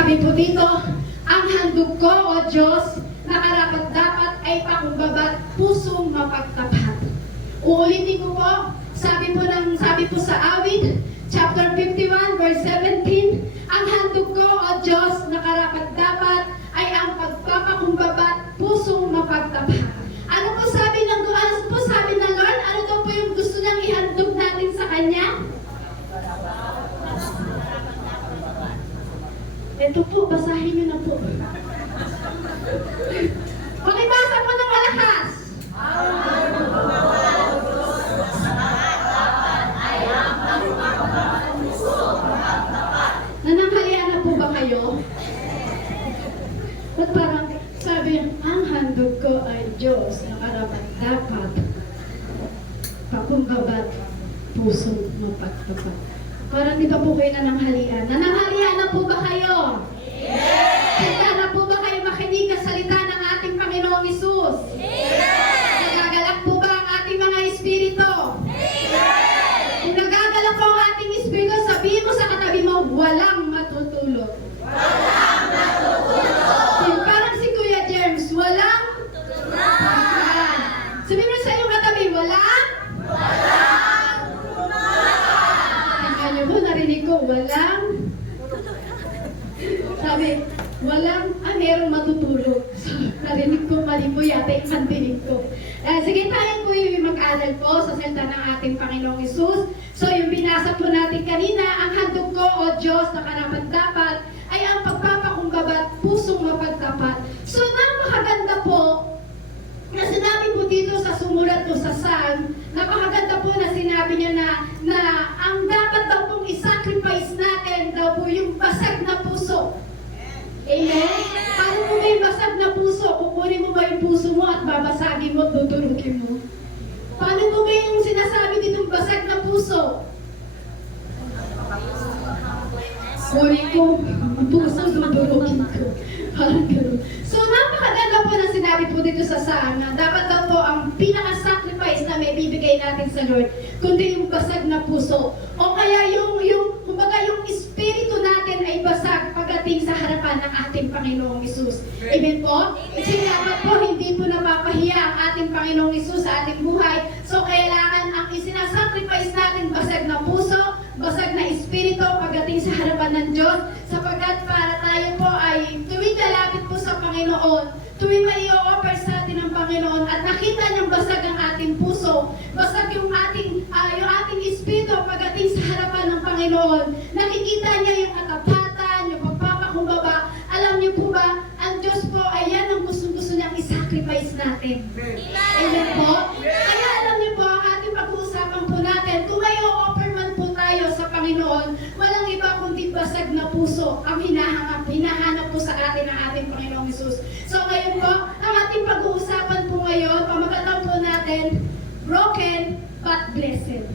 Sabi po dito, ang handog ko, O Diyos, na karapat-dapat ay pakumbaba at pusong mapagtapat. Uulitin ko po, sabi po sa awit, chapter 51, verse 17, ang handog ko, O Diyos, na karapat-dapat ay ang pagpapakumbaba at pusong mapagtapat. Ano po sabi ng Lord? Ano daw po yung gusto niyang ihandog natin sa Kanya? Ito po, basahin niyo na po. Pakibasa po ng malakas. Nananghalian na po ba kayo? Ba't parang sabi, ang handog ko ay Diyos na karapat-dapat pakumbabat pusong mapagtapat. Parang di pa po kayo nananghalian. Nananghalian na po ba kayo? Yes! Handa na po ba kayo makinig sa salita ng ating Panginoong Hesus? Yes! Nagagalak po ba ang ating mga espiritu? Yes! Kung nagagalak po ang ating espiritu, sabihin mo sa katabi mo, walang matutulog. Walang matutulog. Parang si Kuya James, walang Tutunan. sabihin mo sa iyong katabi, walang ano mo, narinig ko, walang sabi, walang, merong matutulog. So, narinig ko, mali po yata yung pandinig ko. Sige, tayo po yung mag-aral po sa salita ng ating Panginoong Hesus. So, yung binasa po natin kanina, ang handog ko, O Diyos, na karapat-dapat, ay ang pagpapakumbaba at pusong mapagtapat. So, napakaganda po na sinabi po dito sa sumulat po sa Psalm, napakaganda po na sinabi niya na ang dapat daw pong isacrifice natin daw po yung basag na puso. Amen? Paano mo ba yung basag na puso? Kukunin mo ba yung puso mo at babasagin mo at dudurugin mo? Paano mo ba yung sinasabi dito basag na puso? Kunin ko ang puso, dudurugin ko. Parang gano'n. So, napakaganda po na sinabi po dito sa Psalm na dapat daw po ang pinaka-sacrifice na may bibigay natin sa Lord, kundi yung basag na puso. O kaya kumbaga yung espiritu natin ay basag pagdating sa harapan ng ating Panginoong Hesus. Amen po? Kasi dapat po hindi po napapahiya ang ating Panginoong Hesus sa ating buhay. So, kailangan ang isinasacrifice natin basag na puso, basag na espiritu pagdating sa harapan ng Diyos, sapagkat para tayo po ay tuwing lalapit po sa Panginoon, tuwing may i-offer sa atin ng Panginoon at nakita niyang basag ang ating puso, basag yung ating espiritu pagdating sa harapan ng Panginoon, nakikita niya yung katapatan, yung pagpapakumbaba. Alam niyo po ba, ang Diyos po ay yan ang gusto niyang isacrifice natin. Amen po? Kaya alam niyo po, ang ating pag-uusapan po natin, kung may i-offer man po tayo sa Panginoon, walang iba kundi basag na puso ang hinahanap po sa atin ng ating Panginoong Hesus. So ngayon po, ang ating pag-uusapan po ngayon, pamagatan po natin, broken but blessed.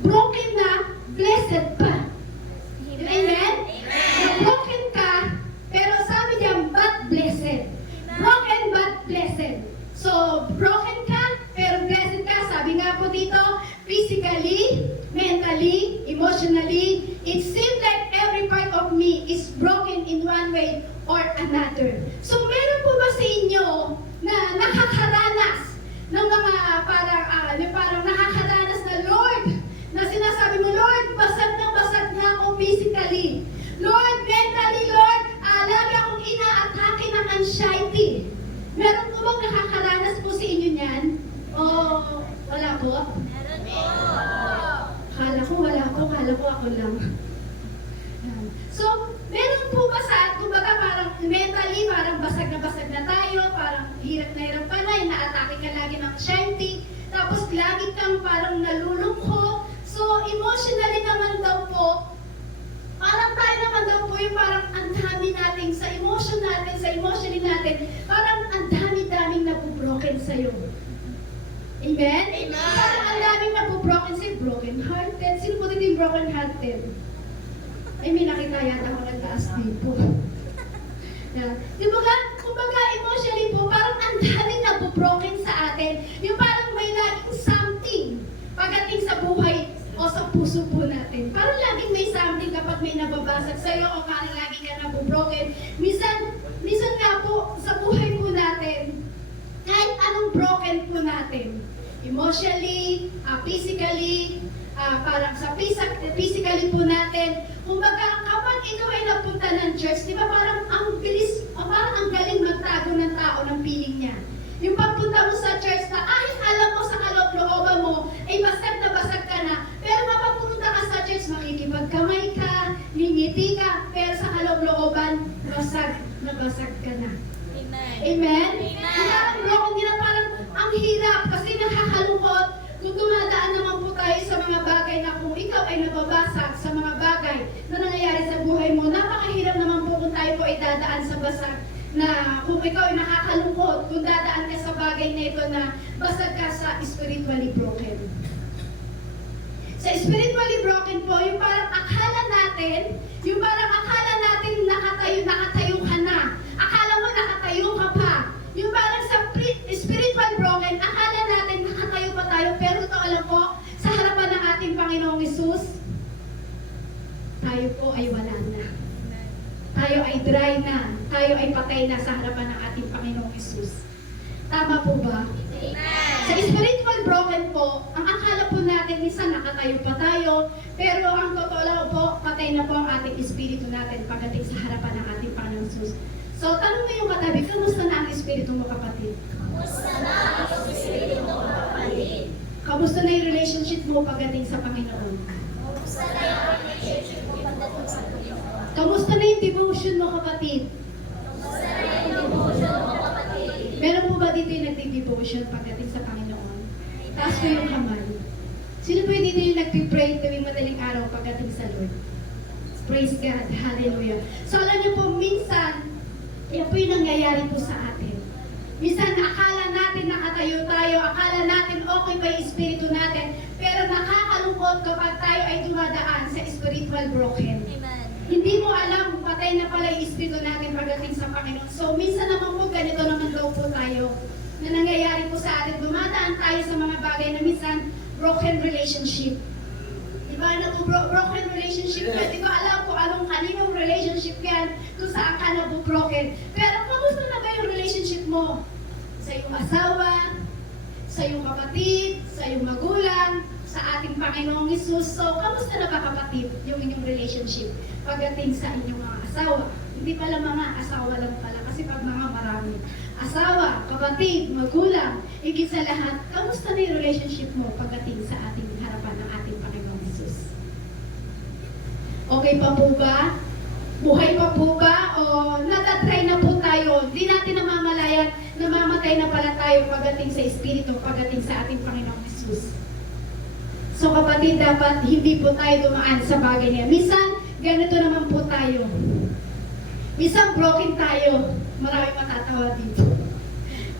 Broken na, blessed pa. Amen? Broken ka, pero sabi niya, but blessed. Broken but blessed. So, broken ka, pero blessed ka. Sabi nga po dito, physically, mentally, emotionally, it seems like every part of me is broken in one way or another. So, meron po ba sa inyo na nakakaranas ng mga parang nakakaranas na Lord, na sinasabi mo, Lord, basag na ako physically. Lord, mentally, Lord, lagi akong ina-atake ng anxiety. Meron po bang nakakaranas po sa inyo niyan? O wala po? Meron po. Kala ko ako lang. So, meron po ba kumbaga parang mentally, parang basag na tayo, parang hirap ka na, ina-atake ka lagi ng anxiety, tapos lagi kang parang nalulungkot. So, emotionally naman daw po, parang tayo naman daw po yung parang ang dami natin sa emotion natin, sa emotionally natin, parang ang dami-daming nabubroken sa'yo. Amen? Amen. Parang ang daming nabubroken sa'yo, broken-hearted. Sino po dito yung broken-hearted? Ay, may nakita yata ako nagtaas dito. Yeah. Kumbaga, emotionally po, parang ang daming nabubroken sa atin. Yung parang may laging something pagdating sa buhay o sa puso po natin. Parang laging may something kapag may nababasag sa'yo o parang lagi ka nabubroken. emotionally, physically, parang sa physically po natin. Kumbaga, kapag ikaw ay napunta ng church, di ba parang ang bilis, parang ang galing magtago ng tao ng feeling niya. Yung pagpunta mo sa church na kahit alam mo sa kaloob-looban mo, ay basag na basag ka na. Pero kapag pumunta ka sa church, makikipagkamay ka, ngingiti ka, pero sa kaloob-looban, basag na basag ka na. Amen. Amen? Amen. Kaya ang broken nila parang ang hirap kasi nakakalungkot kung dumadaan naman po tayo sa mga bagay na kung ikaw ay nababasag sa mga bagay na nangyayari sa buhay mo, napakahirap naman po kung tayo po ay dadaan sa basag na kung ikaw ay nakakalungkot, kung dadaan ka sa bagay na ito na basag ka sa spiritually broken. Sa spiritually broken po, yung parang akala natin nakatayo ka na. Akala mo nakatayo ka pa. Yung parang sa spiritual broken, akala natin nakatayo pa tayo, pero ito alam po, sa harapan ng ating Panginoong Hesus, tayo po ay wala na. Tayo ay dry na. Tayo ay patay na sa harapan ng ating Panginoong Hesus. Tama po ba? Amen. Sa spiritual broken po, ang akala po natin, minsan nakatayo pa tayo, pero ang totoo lang po, patay na po ang ating espiritu natin pagdating sa harapan ng ating Panginoong Hesus. So, tanong mo yung katabi, kamusta na ang espiritu mo, kapatid? Kamusta na ang espiritu mo, kapatid? Kamusta na yung relationship mo pagdating sa Panginoon? Kamusta na ang relationship mo pagdating sa Panginoon? Kamusta na yung devotion mo, kapatid? Kamusta na yung devotion mo, kapatid? Meron po ba dito yung nagdi-devotion pagdating sa Panginoon? Taas ko yung kamay. Sino po dito yung nagpipray tuwing madaling araw pagdating sa Lord? Praise God. Hallelujah. So alam niyo po, minsan, yan po yung nangyayari po sa atin. Minsan, akala natin nakatayo tayo, akala natin okay pa yung espiritu natin, pero nakakalungkot kapag tayo ay dumadaan sa spiritual broken. Amen. Hindi mo alam, patay na pala yung espiritu natin pagdating sa Panginoon. So, minsan naman po, ganito naman daw po tayo na nangyayari po sa atin. Dumadaan tayo sa mga bagay na minsan, broken relationship. Diba? Broken relationship ka. Di ba alam ko anong kaninong relationship yan kung saan ka nabu-broken. Pero kamusta na ba yung relationship mo? Sa iyong asawa, sa iyong kapatid, sa iyong magulang, sa ating Panginoong Hesus. So, kamusta na ba, kapatid, yung inyong relationship pagdating sa inyong mga asawa? Hindi pala mga asawa lang pala kasi pag mga marami. Asawa, kapatid, magulang, higit sa lahat, kamusta na yung relationship mo pagdating sa ating harapan ng ating Panginoong Hesus? Okay pa po ba? Buhay pa po ba? O natatry na po tayo? Hindi natin namamalayan, namamatay na pala tayo pagdating sa Espiritu, pagdating sa ating Panginoong Hesus. So kapatid, dapat hindi po tayo dumaan sa bagay niya. Minsan, ganito naman po tayo. Minsan, broken tayo. Marami matatawa dito.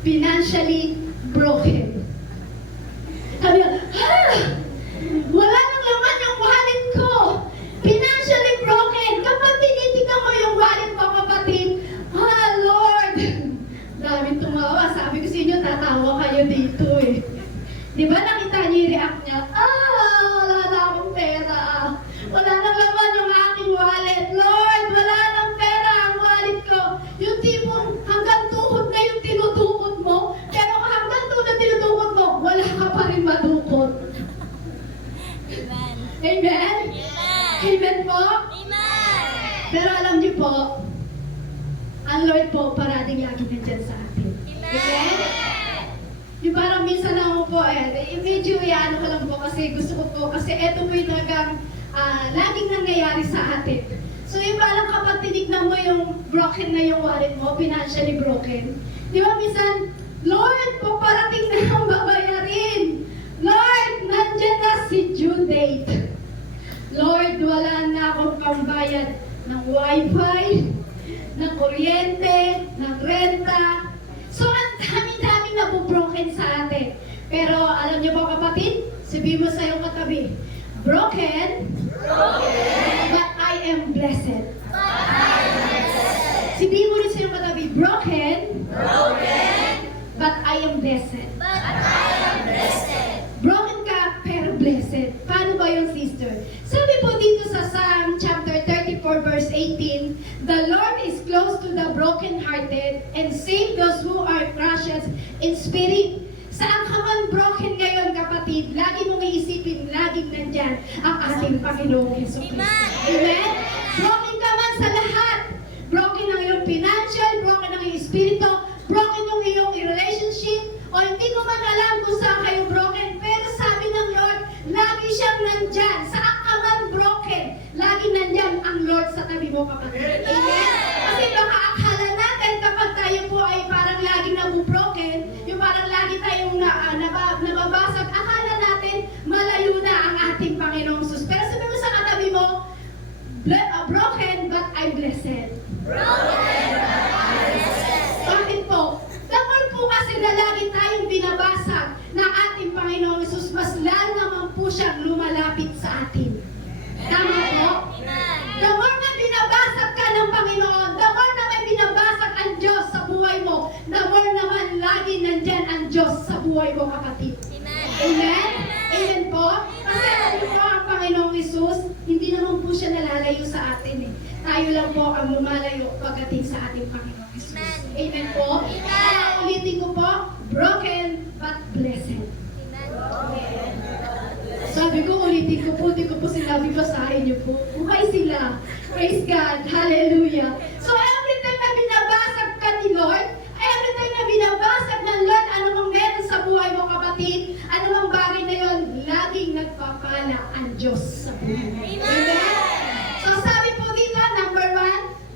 Financially broken. Sabi niya, wala nang laman yung wallet ko. Financially broken. Kapag tinitignan mo yung wallet ko, kapatid, Lord, daming tumawa. Sabi ko sa inyo, tatawa kayo dito eh. Di ba nakita niyo yung react niya? Wala na akong pera. Wala nang laman yung aking wallet. Lord, wala nang pera ang wallet ko. Yung tipong hanggang tuhod na yung tinutukot mo, pero hanggang tuhod na tinutukot mo, wala ka pa rin madukot. Amen. Amen? Amen. Amen po? Amen. Pero alam niyo po, ang Lord po parating lagi nandyan sa atin. Amen. Yung parang minsan ako po medyo ano ko lang po kasi gusto ko po, kasi eto po yung talagang laging nangyayari sa atin. So yung parang kapag tinignan mo yung broken na yung wallet mo, financially broken, di ba minsan, Lord, po parating na ang babayarin. Lord, nandyan na si due date. Lord, wala na akong pambayad ng wifi, ng kuryente, ng renta. So, ang dami-daming nabubroken sa atin. Pero, alam niyo po kapatid, sabihin mo sa iyong katabi, broken, but I am blessed. Sabihin mo rin sa iyong katabi, broken, but I am blessed. Broken ka, pero blessed. Paano ba yung sister? Sabi po dito sa Psalm chapter 34 verse 18, the Lord is close to the brokenhearted and save those who are crushed in spirit. Saan ka man broken ngayon, kapatid, lagi mong iisipin, laging nandyan ang ating Panginoong Hesus Kristo. Amen? Broken ka man sa lahat. Broken ang iyong financial, broken ang iyong espiritu, broken yung iyong relationship, o hindi ko man alam kung saan kayo broken, pero sabi ng Lord, lagi siyang nandyan. Saan ka man broken, lagi nandyan ang Lord sa tabi mo, kapatid. Amen? Kasi baka akala natin kapag tayo po ay parang laging nabubroken, yung parang lagi tayong nababasag, akala natin malayo na ang ating Panginoong Jesus. Pero sabi mo sa katabi mo, broken but I'm blessed. Bakit po? Dapat po kasi na lagi tayong binabasag ng ating Panginoong Jesus, mas lalo naman po siyang lumalapit sa atin. Tama po? The more na binabasag ka ng Panginoon, the more na may binabasag ang Diyos sa buhay mo, the more naman lagi nandyan ang Diyos sa buhay mo, kapatid. Amen? Amen po? Kasi alam niyo po ang Panginoong Jesus, hindi naman po siya nalalayo sa atin eh. Tayo lang po ang lumalayo pagdating sa ating Panginoong Jesus. Amen po? Kaya ulitin ko po, broken but blessed. Sabi ko, ulitin ko po, di ko po sinabi basahin niyo po. Buhay sila. Praise God. Hallelujah. So every time na binabasag ka ni Lord, every time na binabasag ng Lord, ano mang meron sa buhay mo, kapatid, ano mang bagay na yun, laging nagpapala ang Diyos sa buhay. Amen? So sabi po dito, number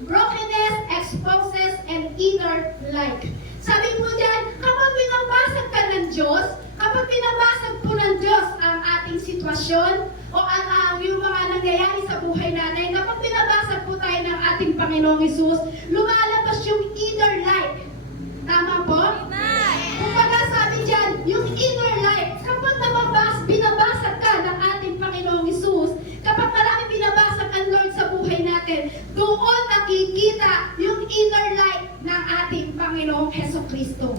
1, brokenness exposes an inner light. Sabi po dyan, kapag binabasag ka ng Diyos, kapag binabasag po ng Diyos ang ating sitwasyon o ang yung mga nangyayari sa buhay natin, kapag binabasag po tayo ng ating Panginoong Hesus, lumalabas yung inner light. Tama po? Kumbaga sabi dyan, yung inner light, kapag binabasag ka ng ating Panginoong Hesus, kapag marami binabasag ang Lord sa buhay natin, doon nakikita yung inner light ng ating Panginoong Hesus Kristo.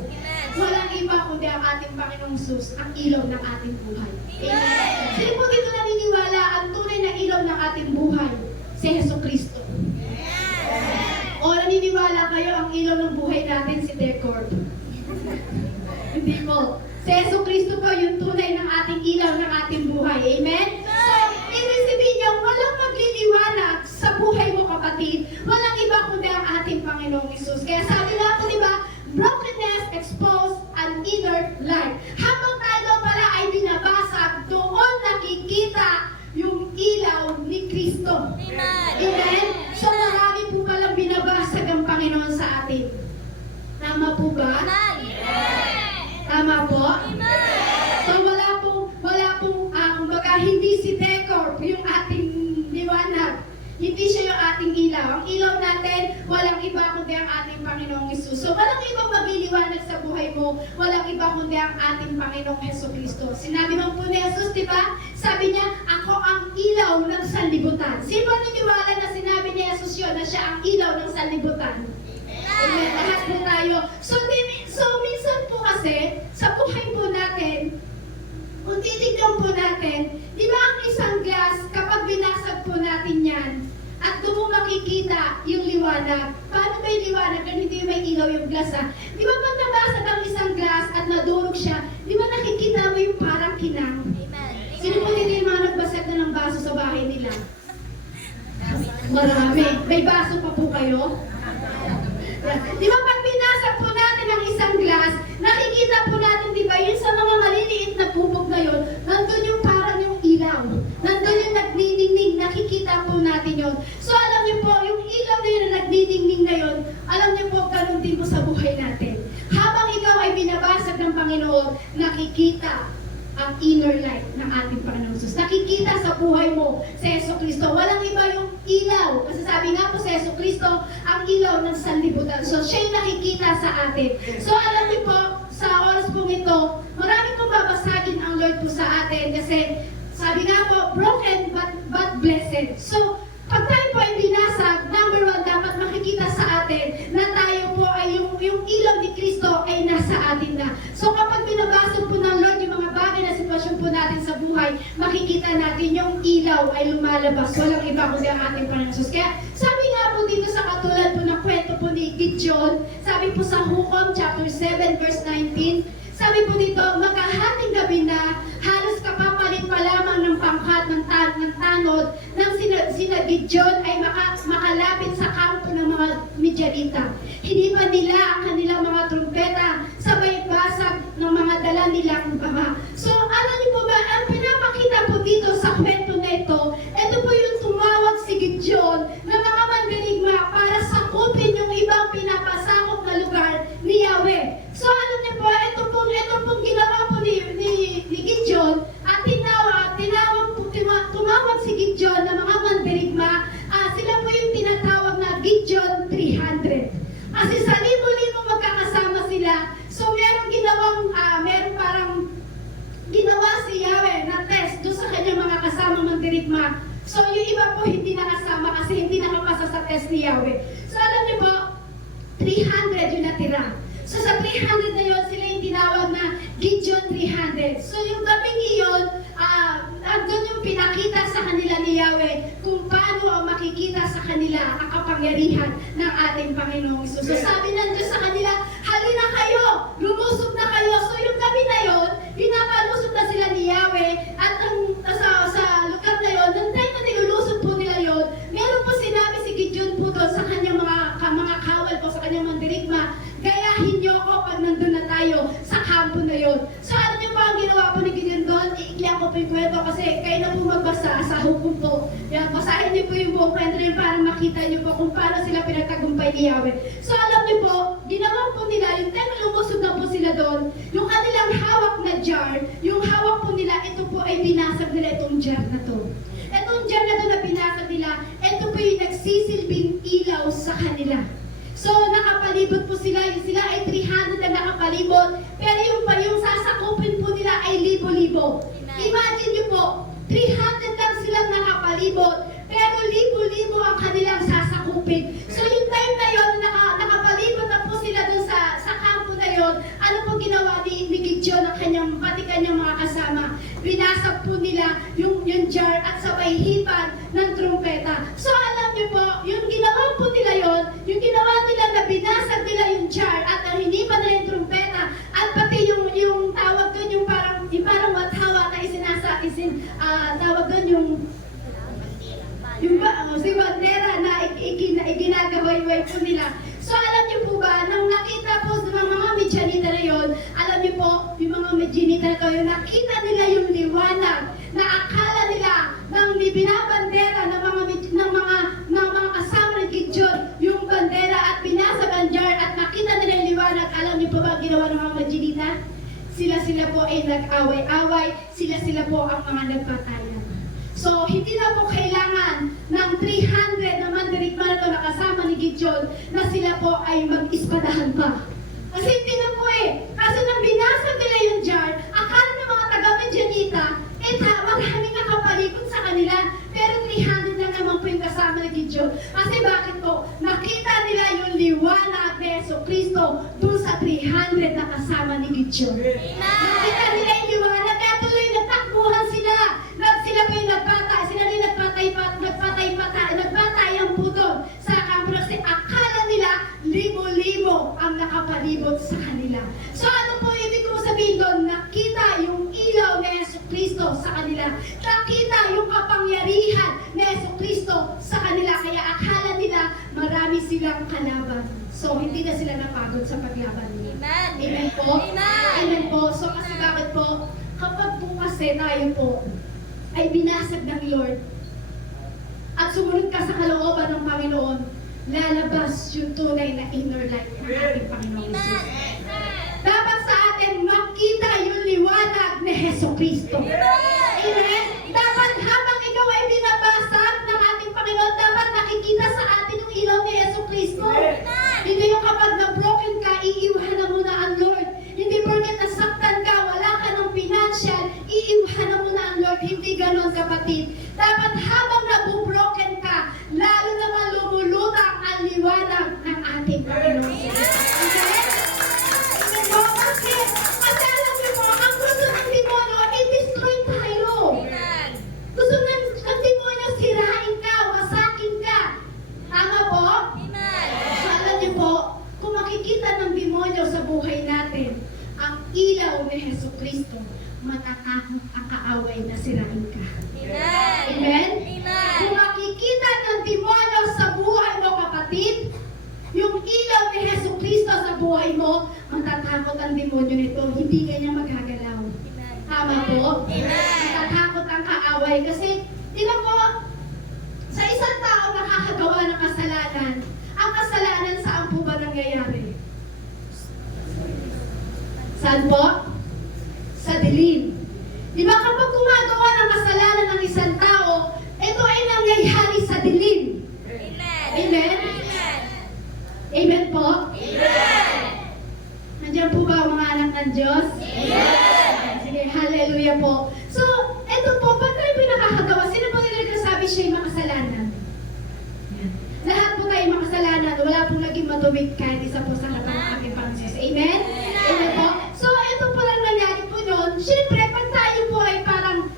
Walang iba kundi ang ating Panginoong Hesus, ang ilaw ng ating buhay. Amen. Sino po dito naniniwala ang tunay na ilaw ng ating buhay? Si Hesus Kristo. O naniniwala kayo ang ilaw ng buhay natin si Decor? Hindi po. Si Hesus Kristo po yung tunay ng ating ilaw ng ating buhay. Amen? So, ibig sabihin niyo, walang magliliwanag sa buhay mo, kapatid. Walang iba kundi ang ating Panginoong Hesus. Kaya sabi nga po, di ba, brokenness expose an inner light. Habang tayo pala ay binabasag, doon nakikita yung ilaw ni Kristo. Amen? So marami po palang binabasag ang Panginoon sa atin. Tama po ba? Tama po? So wala pong, kumbaga, hindi si Decor yung ating liwanag. Hindi siya yung ating ilaw. Ang ilaw natin, walang iba kundi ang ating Panginoong Hesus. So walang ibang magliliwanag sa buhay mo, walang iba kundi ang ating Panginoong Hesus Kristo. Sinabi ng po ni Jesus, di ba? Sabi niya, ako ang ilaw ng sanlibutan. Sino naniniwala na sinabi ni Jesus yun, na siya ang ilaw ng sanlibutan? Amen. Lahat po tayo. So minsan po kasi, sa buhay po natin, kung titignan po natin, di ba ang isang glass, kapag binasag po natin yan, at doon mo makikita yung liwanag. Paano ba yung liwanag? Kung hindi may ilaw yung glass, ha? Di ba pag nabasag ang isang glass at nadurog siya, di ba nakikita mo yung parang kinang? Sino po dito yung mga nagbasag na ng baso sa bahay nila? Marami. May baso pa po kayo? Di ba pag binasag po natin ang isang glass, nakikita po natin, di ba, yun sa mga maliliit na bubog na yun, nandun yung parang yung ilaw. Nandun yung nagniningning, nakikita po natin yun. So alam niyo po, yung ilaw na yun na nagniningning na yun, alam niyo po, ganun din po sa buhay natin. Habang ikaw ay binabasag ng Panginoon, nakikita ang inner light ng ating Panginoon Jesus. Nakikita sa buhay mo si Hesus Kristo. Walang iba yung ilaw. Kasi sabi nga po si Hesus Kristo, ang ilaw ng sanlibutan. So, siya yung nakikita sa atin. So, alam niyo po, sa oras po ito, marami pong babasagin ang Lord po sa atin. Kasi, sabi nga po, broken but blessed. So, pag tayo po ay binasag, number 1, dapat makikita sa atin na tayo po ay yung ilaw ni Kristo ay nasa atin na. So kapag binabasag po ng Lord yung mga bagay na sitwasyon po natin sa buhay, makikita natin yung ilaw ay lumalabas. Walang iba kundi ang ating Panginoon Jesus. Kaya sabi nga po dito sa katulad po ng kwento po ni Gideon, sabi po sa Hukom chapter 7 verse 19, sabi sabi po dito, magkahating gabi na, halos kapapalit pa lamang ng pangkat ng tanod nang sina Gideon ay makalapit sa kampo ng mga Midianita. Hinipan nila ang kanilang mga trumpeta, sabay basag ng mga dala nilang baka. So, alam niyo po ba, ang pinapakita po dito sa kwento na ito po yung tumawag si Gideon na mga mandirigma para sakupin yung ibang pinapasakop na lugar ni Yahweh. So, alam niyo po, ito pong ginawa po ni Gideon at tumawag si Gideon na mga mandirigma. Sila po yung tinatawag na Gideon 300. Kasi sa libo-libo magkakasama sila. So, meron parang ginawa si Yahweh na test doon sa kanyang mga kasama mandirigma. So, yung iba po hindi nakasama kasi hindi nakapasa sa test ni Yahweh. So, alam niyo po, 300 yung natira. So, sa 300 na yun, sila yung tinawag na Gideon 300. So, yung gabing iyon, doon yung pinakita sa kanila ni Yahweh kung paano ang makikita sa kanila ang kapangyarihan ng ating Panginoong Hesus. So, sabi ng Diyos sa kanila, halina kayo, lumusog na kayo. So, yung gabi na yun, pinapalusog na sila ni Yahweh at sa lugar na yun, nang time na nilulusog po nila yun, meron po sinabi si Gideon po doon sa kanyang mga kawal po, sa kanyang mandirigma, gayahin niyo ako pag nandun na tayo sa kampo na yun. So, alam niyo po ang ginawa po ni Gideon doon? Iiklihan ko po yung kwento kasi kayo na po magbasa sa hukom po. Yan, basahin niyo po yung buong kwento rin para makita niyo po kung paano sila pinagtagumpay ni Yahweh. So, alam niyo po, ginawa po nila, yung time na lumusog na po sila doon, yung kanilang hawak na jar, yung hawak po nila, ito po ay binasag nila itong jar na to. Itong jar na to na binasag nila, ito po yung nagsisilbing ilaw sa kanila. So, nakapalibot po sila ay 300 na nakapalibot, pero yung sasakupin po nila ay libo-libo. Imagine niyo po, 300 lang silang nakapalibot, pero libo-libo ang kanilang sasakupin. So, yung time na yun, nakapalibot na po sila dun sa kampo na yun, ano po ginawa ni Gideon ng pati kanyang mga kasama? Binasag po nila yung jar at sabay hipan ng trumpeta. So, alam niyo po, yung ginawa po nila yun, yung ginawa nila na binasag nila yung jar at hinipan nila yung trumpeta at pati yung tawag doon, yung parang wathawa na tawag doon si bandera na iginagaway-way po nila. So, alam niyo po ba, nang nakita po sa mga Midianita na yun, alam niyo po, yung mga Midianita na yun, nakita nila yung liwanag na akala nila nang binabandera ng mga kasama ng Gideon, yung bandera at binasag ang jar at nakita nila yung liwanag. Alam niyo po ba ang ginawa ng mga Midianita? Sila po ay nag-away-away, sila po ang mga nagpatayan. So, hindi na po kailangan ng 300 na mandirigma na ito na kasama ni Gideon na sila po ay mag-ispadahan pa. Kasi hindi na po kasi nang binasag nila yung jar, akala ng mga taga-Midianita, maraming nakapalikot sa kanila, pero 300 lang naman po yung kasama ni Gideon. Kasi bakit po? Nakita nila yung liwanag ni Jesucristo dun sa 300 na kasama ni Gideon. Nakita nila yung liwanag, kaya tuloy nagtakbuhan sila. Sila po yung nagpatay ang puto sa kampo kasi akala nila libo-libo ang nakapalibot sa kanila. So ano po ibig ko sabihin doon? Nakita yung ilaw ni Jesucristo sa kanila. Nakita yung kapangyarihan ni Jesucristo sa kanila. Kaya akala nila marami silang kalaban. So hindi na sila napagod sa paglaban nila. Amen. Amen po? Amen. Amen po. So kasi bakit po? Kapag po kasi tayo po ay binasag ng Lord at sumunod ka sa kalooban ng Panginoon, lalabas yung tunay na inner life ng ating Panginoon Jesus. Dapat sa atin makita yung liwanag ni Jesucristo. Amen? Dapat habang ikaw ay binabasag ng ating Panginoon, dapat nakikita sa atin yung ilaw ni Jesucristo. Hindi yung kapag na-broken ka, iiwanan mo na ang Lord. Hindi porket nasaktan ka, wala ka ng financial, iiwanan mo na ang Lord. Hindi ganon, kapatid. Dapat habang nabubroken ka, lalo naman lumulutang ang liwanag ng ating Panginoon. Okay? Kasi alam niyo po, ang gusto ng demonyo, i-destroy tayo. Gusto ng demonyo, sirain ka, wasakin ka. Tama po? So, alam niyo po, kung makikita ng demonyo sa buhay natin, ang ilaw ni ni Heso Kristo, matatakot ang kaaway na sirain ka. Amen. Amen? Amen. Kung makikita ng demonyo sa buhay mo, kapatid, yung ilaw ni Heso Kristo sa buhay mo, matatakot ang demonyo nito, hindi kanya magagalaw. Tama po? Matatakot ang kaaway kasi, tingnan po, sa isang tao nakakagawa ng kasalanan, ang kasalanan saan po ba nangyayari? Saan po? Sa dilim. Di ba kapag gumagawa ng kasalanan ng isang tao, ito ay nangyayari sa dilim. Amen? Amen po? Nandiyan po ba ang mga anak ng Diyos? Sige, hallelujah po. So, ito po, ba't tayo pinakakagawa? Sino po nila nagsasabi siya'y makasalanan? Yan. Lahat po tayo makasalanan. Wala pong naging matumig kahit isa po sa harapan ng aking Panginoon. Amen? Amen po. So, ito po lang nangyari po yun. Siyempre, pag tayo po ay parang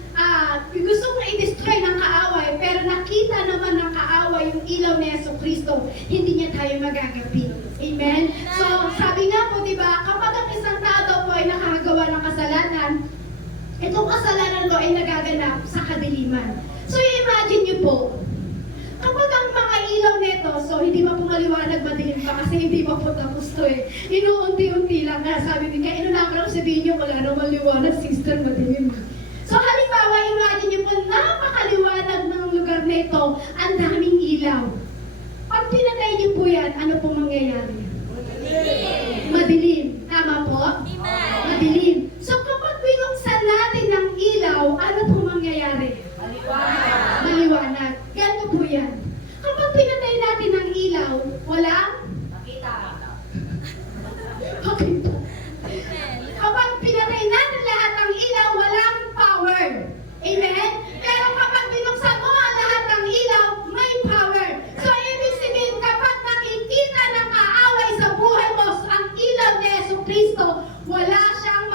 gusto kong i-destroy ng kaaway, pero nakita naman ng kaaway yung ilaw ni Yesu Kristo, hindi niya tayo magagapi. Amen? So, sabi nga po, di ba, kapag ang isang tao daw po ay nakakagawa ng kasalanan, itong kasalanan daw ay nagaganap sa kadiliman. So, imagine niyo po, kapag ang mga ilaw nito, so hindi pa po maliwanag, madilim pa kasi hindi pa po tapos to eh. Inuunti-unti lang nga, sabi niya, inunakan lang sabihin niyo, wala naman liwanag, sister, madilim. So, halimbawa, imagine niyo po, napakaliwanag ng lugar nito, ang daming ilaw. Pag pinatay niyo po yan, ano po mangyayari? Madilim. Tama po? Madilim. So, kapag binuksan natin ng ilaw, ano po mangyayari? Maliwanag. Ganito po yan. Kapag pinatay natin ng ilaw, walang? Okay po. Kapag pinatay natin lahat ng ilaw, walang power. Amen? Pero kapag binuksan mo ang lahat ng ilaw, may power. So, ibig sabihin, kapag nakikita ng kaaway sa buhay mo ang ilaw ni Yesu Kristo, wala siyang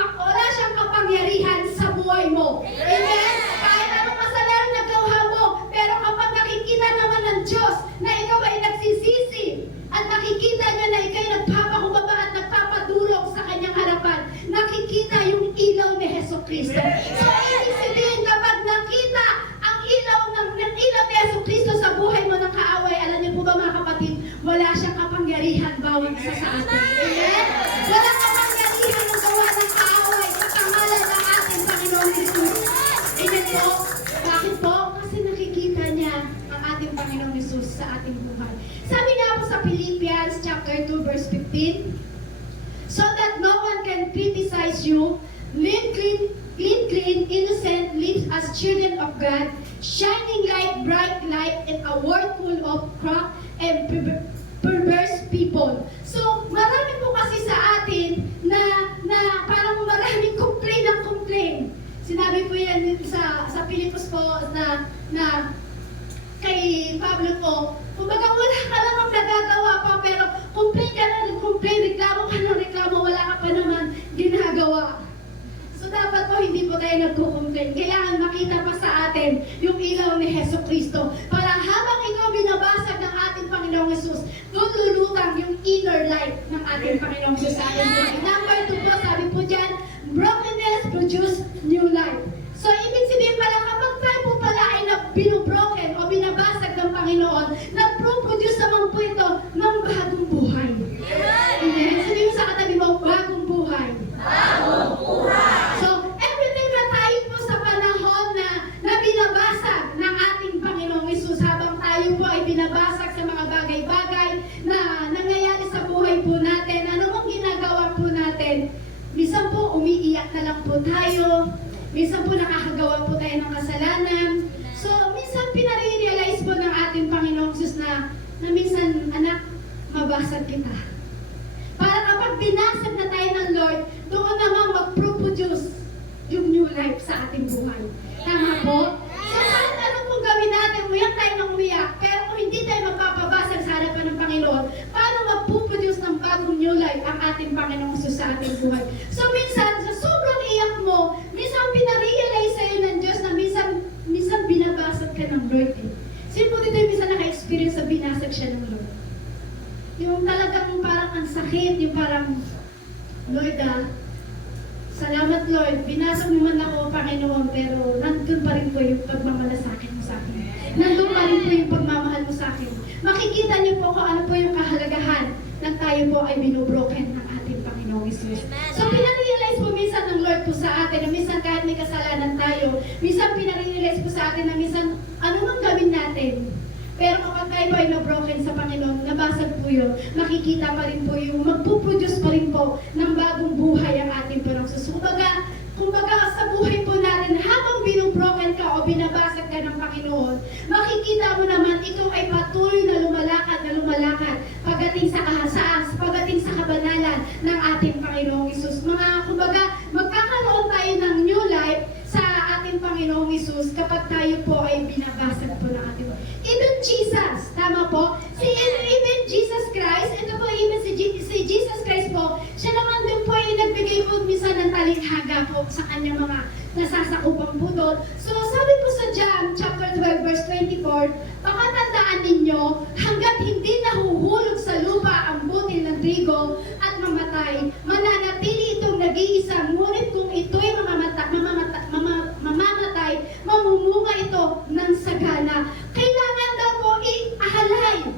kapangyarihan sa buhay mo. Amen? Kahit anong kasalanan na gawa mo, pero kapag nakikita naman ng Diyos na ikaw ay nagsisisi, at nakikita niya na ikaw ay nagpapakumbaba at nagpapadulog sa kanyang harapan, nakikita yung ilaw ni Yesu Kristo. So, ibig sabihin, kapag nakita ang ilaw ni Yesu Kristo sa buhay mo ng kaaway, alam niyo po ba mga kapatid, wala siyang kapangyarihan bawat isa sa atin. Amen? Wala kapangyarihan ng gawa ng kaaway sa pangalan ng ating Panginoon Jesus. Amen po? Bakit po? Kasi nakikita niya ang ating Panginoon Jesus sa ating buhay. Sabi nga po sa Philippians chapter 2 verse 15, so that no one can criticize you, live clean, innocent lives as children of God, shining like bright light in a world full of corrupt and perverse people. So, marami po kasi sa atin na parang maraming complain. Sinabi po yan sa Pilipos po na kay Pablo po, kumbaga wala ka namang nagagawa pa, pero complain ka na, reklamo ka na, wala ka pa naman ginagawa. So dapat po hindi po tayo nagko-complain. Kailangan makita pa sa atin yung ilaw ni Heso Kristo. Para habang ikaw binabasag ng ating Panginoong Jesus, doon lulutang yung inner life ng ating Panginoong Jesus sa ating buhay. Number 2 po, sabi po dyan, brokenness produce new life. So ibig sabihin pala, kapag tayo po pala ay binubroken o binabasag ng Panginoon, nag-produce naman po ito ng bagong buhay. Amen? Sabihin mo sa katabi mo, bagong buhay. So, everything na tayo po sa panahon na binabasag ng ating Panginoong Hesus, habang tayo po ay binabasag sa mga bagay-bagay na nangyayari sa buhay po natin, ano mong ginagawa po natin? Minsan po, umiiyak na lang po tayo. Minsan po, nakakagawa po tayo ng kasalanan. So, minsan pinare-realize po ng ating Panginoong Hesus na minsan, anak, mabasag kita. Para kapag binasag na tayo ng Lord, doon naman mag-produce yung new life sa ating buhay. Tama po? So, kahit ano pong gawin natin, umiyak tayo ng umiyak, pero kung hindi tayo magpapabasag sa harapan ng Panginoon, paano mag-produce ng bagong new life ang ating Panginoong Jesus sa ating buhay? So, minsan, sa sobrang iyak mo, minsan pinarealize sa'yo ng Diyos na minsan binabasag ka ng Lord eh. Sino po dito yung minsan naka-experience na binasag siya ng Lord? Yung talagang parang ang sakit, yung parang, Lord Salamat Lord, binasag naman ako Panginoon, pero nandun pa rin po yung pagmamalasakit mo sa akin. Nandun pa rin po yung pagmamahal mo sa akin. Makikita niyo po kung ano po yung kahalagahan na tayo po ay binubroken ng ating Panginoong Isus. So pinag-realize po minsan ng Lord po sa atin na minsan kahit may kasalanan tayo, minsan pinag-realize po sa atin na minsan ano nang gawin natin. Pero kapag tayo ay na-broken sa Panginoon, nabasag po yun, makikita pa rin po yung magpuproduce pa rin po ng bagong buhay ang ating panangsus. Kumbaga sa buhay po natin, habang binubroken ka o binabasag ka ng Panginoon, makikita mo naman ito ay patuloy na lumalakad pagdating sa kahasaas, pagdating sa kabanalan ng ating Panginoong Isus. Kumbaga, magkakaroon tayo ng new life sa ating Panginoong Isus kapag tayo po ay binabasag po ng ating Even Jesus, tama po? Even Jesus Christ, ito po, even si Jesus Christ po, siya naman din po ay nagbigay po minsan ng talinghaga po sa kanyang mga nasasakupang budol. So, sabi po sa John chapter 12 verse 24, pakatandaan ninyo, hanggat hindi nahuhulog sa lupa ang butil ng trigo at mamatay, mananatili itong nag-iisa, ngunit kung ito'y mamamatay, mamumunga ito ng sagana. Kailangan daw po i-ahalay.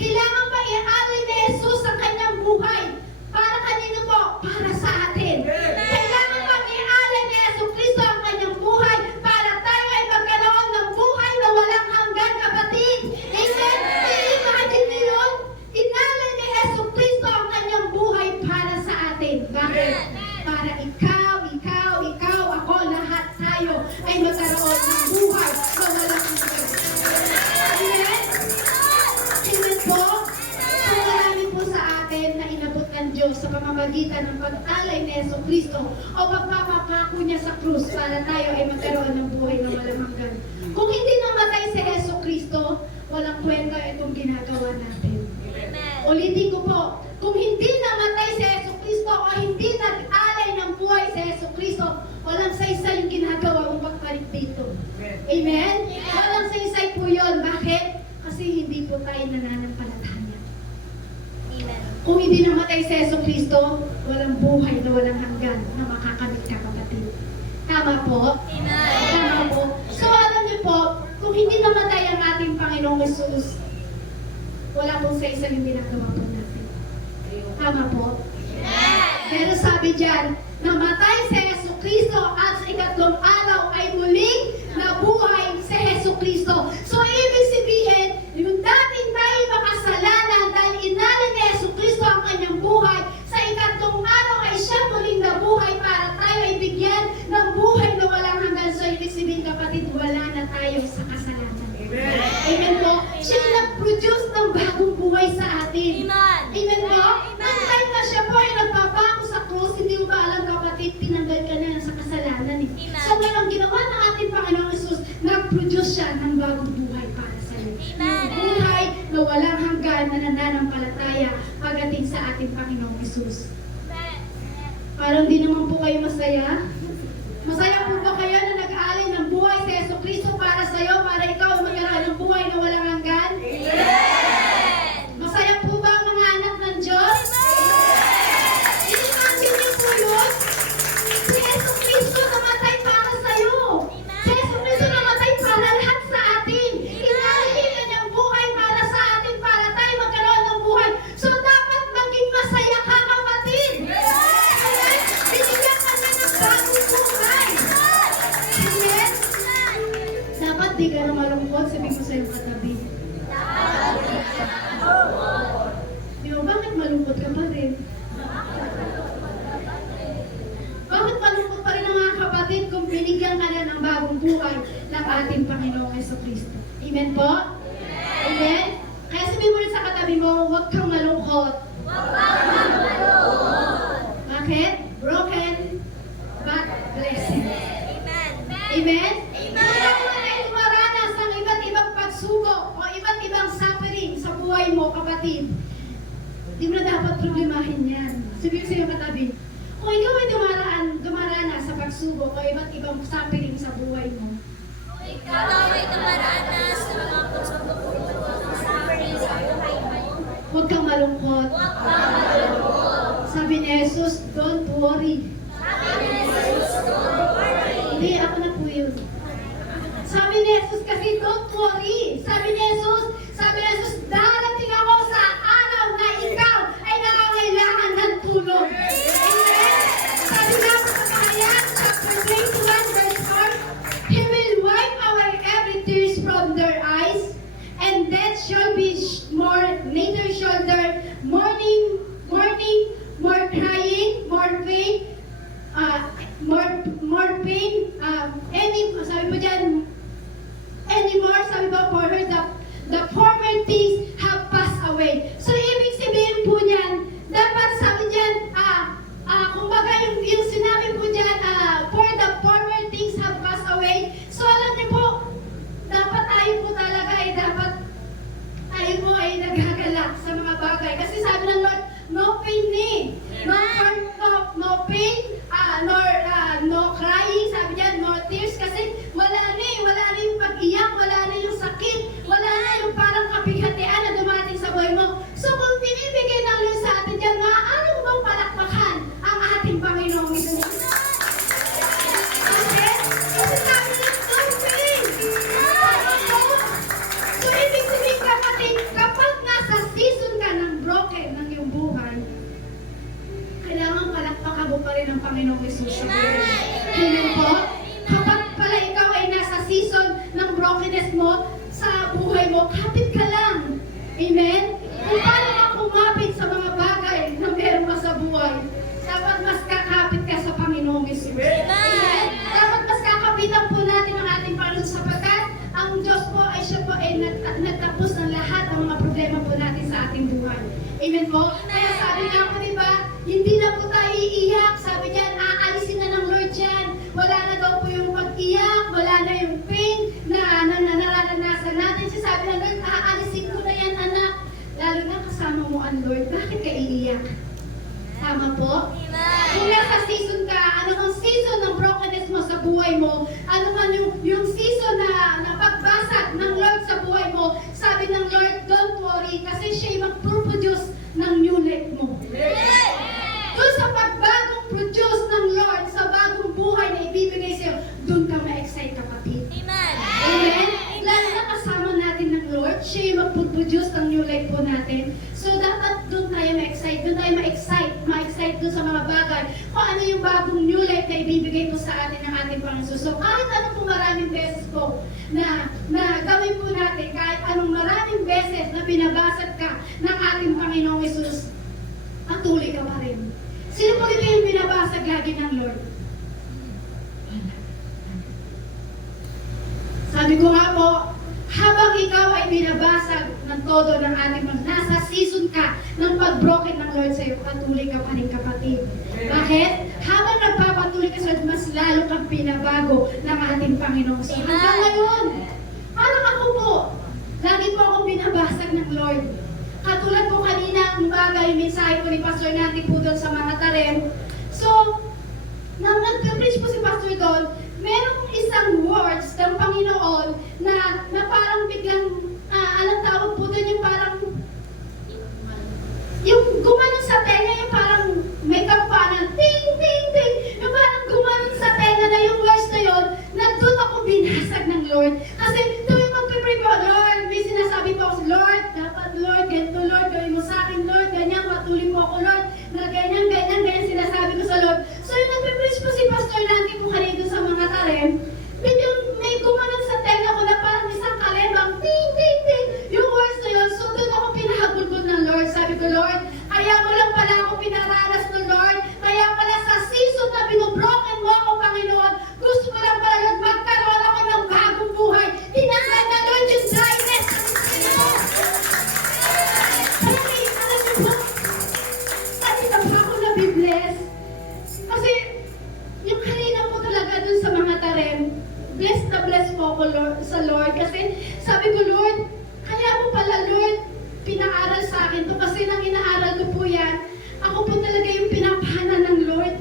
Kailangan pa i-alay ni Jesus ang kanyang buhay. Para kanino po? Para sa atin. Kailangan pa i-alay ni Jesus Cristo ang kanyang buhay para tayo ay magkaroon ng buhay na walang hanggan, kapatid. Amen? I-imagine niyo yun? Inalay ni Jesus Cristo ang kanyang buhay para sa atin. Bakit? Para ikaw, ako, lahat tayo ay magkaroon ng buhay na walang hanggan. Amen? Amen po? So marami po sa atin na inabot ng Diyos sa pamamagitan ng pag-alay ni Yeso Cristo o pagpapapako niya sa krus para tayo ay magkaroon ng buhay na walang hanggan. Kung hindi namatay si Yeso Cristo, walang kwenta itong ginagawa natin. Ulitin ko po, kung hindi namatay si Yeso Cristo o hindi nag-alay ng buhay si Yeso Cristo, walang saysay yung ginagawa mong pagbalik dito. Amen? Walang saysay po yun. Bakit? Kasi hindi po tayo nananampalataya. Kung hindi namatay si Yeso Cristo, walang buhay na walang hanggan na makakamit ka, kapatid. Tama po? Tama po. So alam niyo po, kung hindi namatay ang ating Panginoong Jesus, wala pong saysay yung ginagawa po natin. Tama po? Pero sabi dyan, namatay si Yeso Cristo at sa ikatlong araw ay muling nabuhay si Yeso Cristo. So ibig sabihin, yung dating tayo makasalanan dahil inalay ni Yeso Cristo ang kanyang buhay, sa ikatlong araw ay siya muling nabuhay para tayo ay bigyan ng buhay na walang hanggan. So ibig sabihin, kapatid, wala na tayo sa kasalanan. Amen po? Siya nag-produce ng bagong buhay sa atin. Amen po? Nang time na siya po ay nagpapako sa krus, hindi mo ba alam, kapatid, pinanggal ka na sa kasalanan. So ngayon, ginawa ng ating Panginoong Jesus, nag-produce siya ng bagong buhay para sa iyo. Buhay na walang hanggan na nananampalataya pagdating sa ating Panginoong Jesus. Parang di naman po kayo masaya. Masaya po ba kayo na nag-alay ng buhay sa Yeso Cristo para sa iyo, para ikaw magkaroon ng buhay na walang hanggan? Masaya po ba ang mga anak ng Diyos? I-imagine niyo po yun? Si Yeso Cristo namatay para sa iyo. Si Yeso Cristo namatay para lahat sa atin. Inalay niya kanyang buhay para sa atin, para tayo magkaroon ng buhay. So dapat maging masaya ka, kapatid. Binigyan ka na ng bagong buhay. Amen? Dapat di ka na malungkot, sabi ko sa iyong katabi. Di ba, bakit malungkot ka pa rin? Bakit malungkot pa rin ang mga kapatid kung binigyan ka na ng bagong buhay ng ating Panginoong Yeso Cristo? Amen po? Amen? Kaya sabihin mo rin sa katabi mo, huwag kang malungkot. Bakit? Broken, but blessed. Amen? Kung naman ay lumaranas ng iba't ibang pagsubok o iba't ibang suffering sa buhay mo, kapatid, di mo na dapat problemahin yan. Sabihin sa iyo katabi, kung ikaw ay dumaranas sa pagsubok o iba't ibang suffering sa buhay mo, huwag kang malungkot. Sabi ni Jesus, don't worry. Hindi, ako na po yun. Sabi ni Jesus kasi, don't worry. Sabi ni Jesus, darating ako sa araw na ikaw ay nangangailangan ng tulong. Amen? Sabi nga sa Kapahayan, chapter 21, verse 4, He will wipe away every tears from their eyes, and death shall be neither shall there mourning, more crying, more pain, more pain, sabi po dyan, anymore, sabi po, for her, the former things have passed away. So, ibig sabihin po niyan, dapat sabi dyan, kumbaga yung sinabi po dyan, for the former things have passed away. So, alam niyo po, dapat tayo po talaga dapat tayo po ay nagagalak sa mga bagay. Kasi sabi ng Lord, no pain no pain, no crying, sabi niya, no tears, kasi wala na yung pag-iyak, wala na yung sakit, wala na yung parang kapighatian na dumating sa buhay mo. So kung binibigay ng Lord sa atin dyan, maaari mo bang palakpakan ang ating Panginoong Isus? Okay? Kasi sabi niya, no pain. So ibig sabihin, kapatid, kapag nasa season ka ng broken ng iyong buhay, kailangan palakpakan mo pa rin ang Panginoong Isus sa buhay. Amen po? Kapag pala ikaw ay nasa season ng brokenness mo sa buhay mo, kapit ka lang. Amen? Kung paano ka kumapit sa mga bagay na meron ka sa buhay, dapat mas kakapit ka sa Panginoong Isus. Amen? Dapat mas kakapitan po natin ang ating Panginoon sapagkat ang Diyos po ay siya po ay nagtapos ng lahat ng mga problema po natin sa ating buhay. Amen po? Kaya sabi nga po, diba, hindi na po tayo iiyak. Sabi niyan, aalisin na ng Lord yan. Wala na daw po yung pag-iyak, wala na yung pain na nararanasan natin. Siya sabi ng Lord, aalisin ko na yan, anak. Lalo na kasama mo ang Lord, bakit ka iiyak? Tama po? Kung nasa season ka, ano ang season ng brokenness mo sa buhay mo, ano man yung season na pagbasag ng Lord sa buhay mo, sabi ng Lord, don't worry, kasi siya mag-produce ng new life mo. Doon sa pagbagong produce ng Lord, sa bagong buhay na ibibigay sa'yo, doon ka ma-excite, kapatid. Amen? Lalo na kasama natin ng Lord, siya yung mag-produce ng new life po natin. So, dapat doon tayo ma-excite, ma-excite doon sa mga bagay. Kung ano yung bagong new life na ibibigay po sa atin ng ating Panginoon. So, kahit ano po maraming beses po na gawin po natin, kahit anong maraming beses na binabasag ka ng ating Panginoong Isus, patuloy ka pa rin. Sino po ito yung binabasag lagi ng Lord? Sabi ko nga po, habang ikaw ay binabasag ng todo ng ating mga, nasa season ka ng pag-broken ng Lord sa'yo, patuloy ka pa rin, kapatid. Bakit? Habang nagpapatuloy ka sa Lord, mas lalo kang pinabago ng ating Panginoon. So, hanggang ngayon, parang ako po, lagi po akong binabasag ng Lord. Katulad po kanina, ang bagay, mensahe po ni Pastor Nati po doon sa mga tarem. So, nang nag-preach po si Pastor doon, merong isang words ng Panginoon na parang biglang, anong tawag po doon, yung parang, yung gumanon sa tenga, yung parang may kampanan, ting, ting, ting, yung parang gumanon sa tenga na yung words na yun, na doon ako binasag ng Lord. Kasi tuwing magpipray po, Lord, may sinasabi po ako, Lord, dapat Lord, ganito Lord, gawin mo sa akin, Lord, ganyan, patuloy mo ako, Lord, na ganyan, sinasabi ko sa Lord. So yung nagpipreach po si Pastor Nati po kanina sa mga tarem, biglang may gumanon sa tenga ko na parang isang kalembang, ting, ting, ting, yung words na yun. So doon ako pinahagulgol ng Lord. Sabi ko, Lord, kaya mo lang pala ako pinaranas ng Lord, kaya pala sa season na binubroken mo ako, Panginoon, gusto ko lang pala, Lord, magkaroon ako ng bagong buhay. Tinanggal na, Lord, yung dryness. Kaya alam niyo po, kasi na pa ako nabibless. Kasi, yung kanina po talaga dun sa mga tarem, bless na bless po ako sa Lord. Kasi sabi ko, Lord, kaya mo pala, Lord, pinaaral sa akin to. Kasi nang inaaral ko po yan, ako po talaga yung pinapana ng Lord.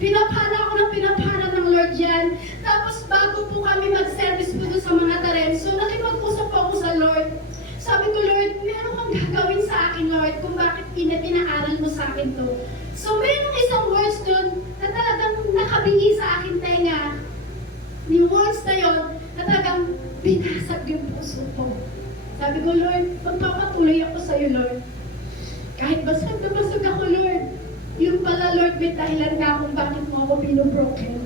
Pinapana ako ng pinapana ng Lord yan. Tapos bago po kami mag-service po dun sa mga tarem, so nakipag-usap po ako sa Lord. Sabi ko, Lord, meron kang gagawin sa akin, Lord, kung bakit pinaaral mo sa akin to. So, mayroong isang words words dun na talagang nakabingi sa aking tenga. Yung words na yun na talagang binasag yung puso ko. Sabi ko, Lord, magpapatuloy ako sa'yo, Lord. Kahit basag na basag ako, Lord. Yung pala, Lord, may dahilan ka kung bakit mo ako binubroken.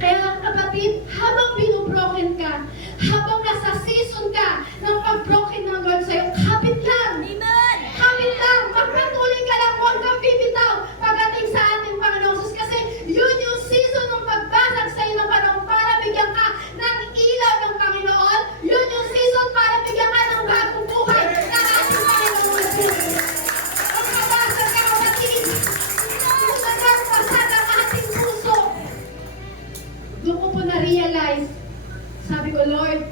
Kaya kapatid, habang binubroken ka, habang nasa season ka ng pag-broken ng Lord sa'yo, kapit lang! Amen. Kapit lang! Magpatuloy ka lang, huwag kang bibitaw pagdating sa ating Panginoon Jesus. Kasi yun yung season ng pagbasag sa'yo ng panahon para bigyan ka ng ilaw ng Panginoon. Yun yung season para bigyan ka ng bagong buhay ng ating Panginoon Jesus. Ang kabasag ka, kapatid, yung nagpasag ang ating puso. Doon ko po na-realize, sabi ko, Lord,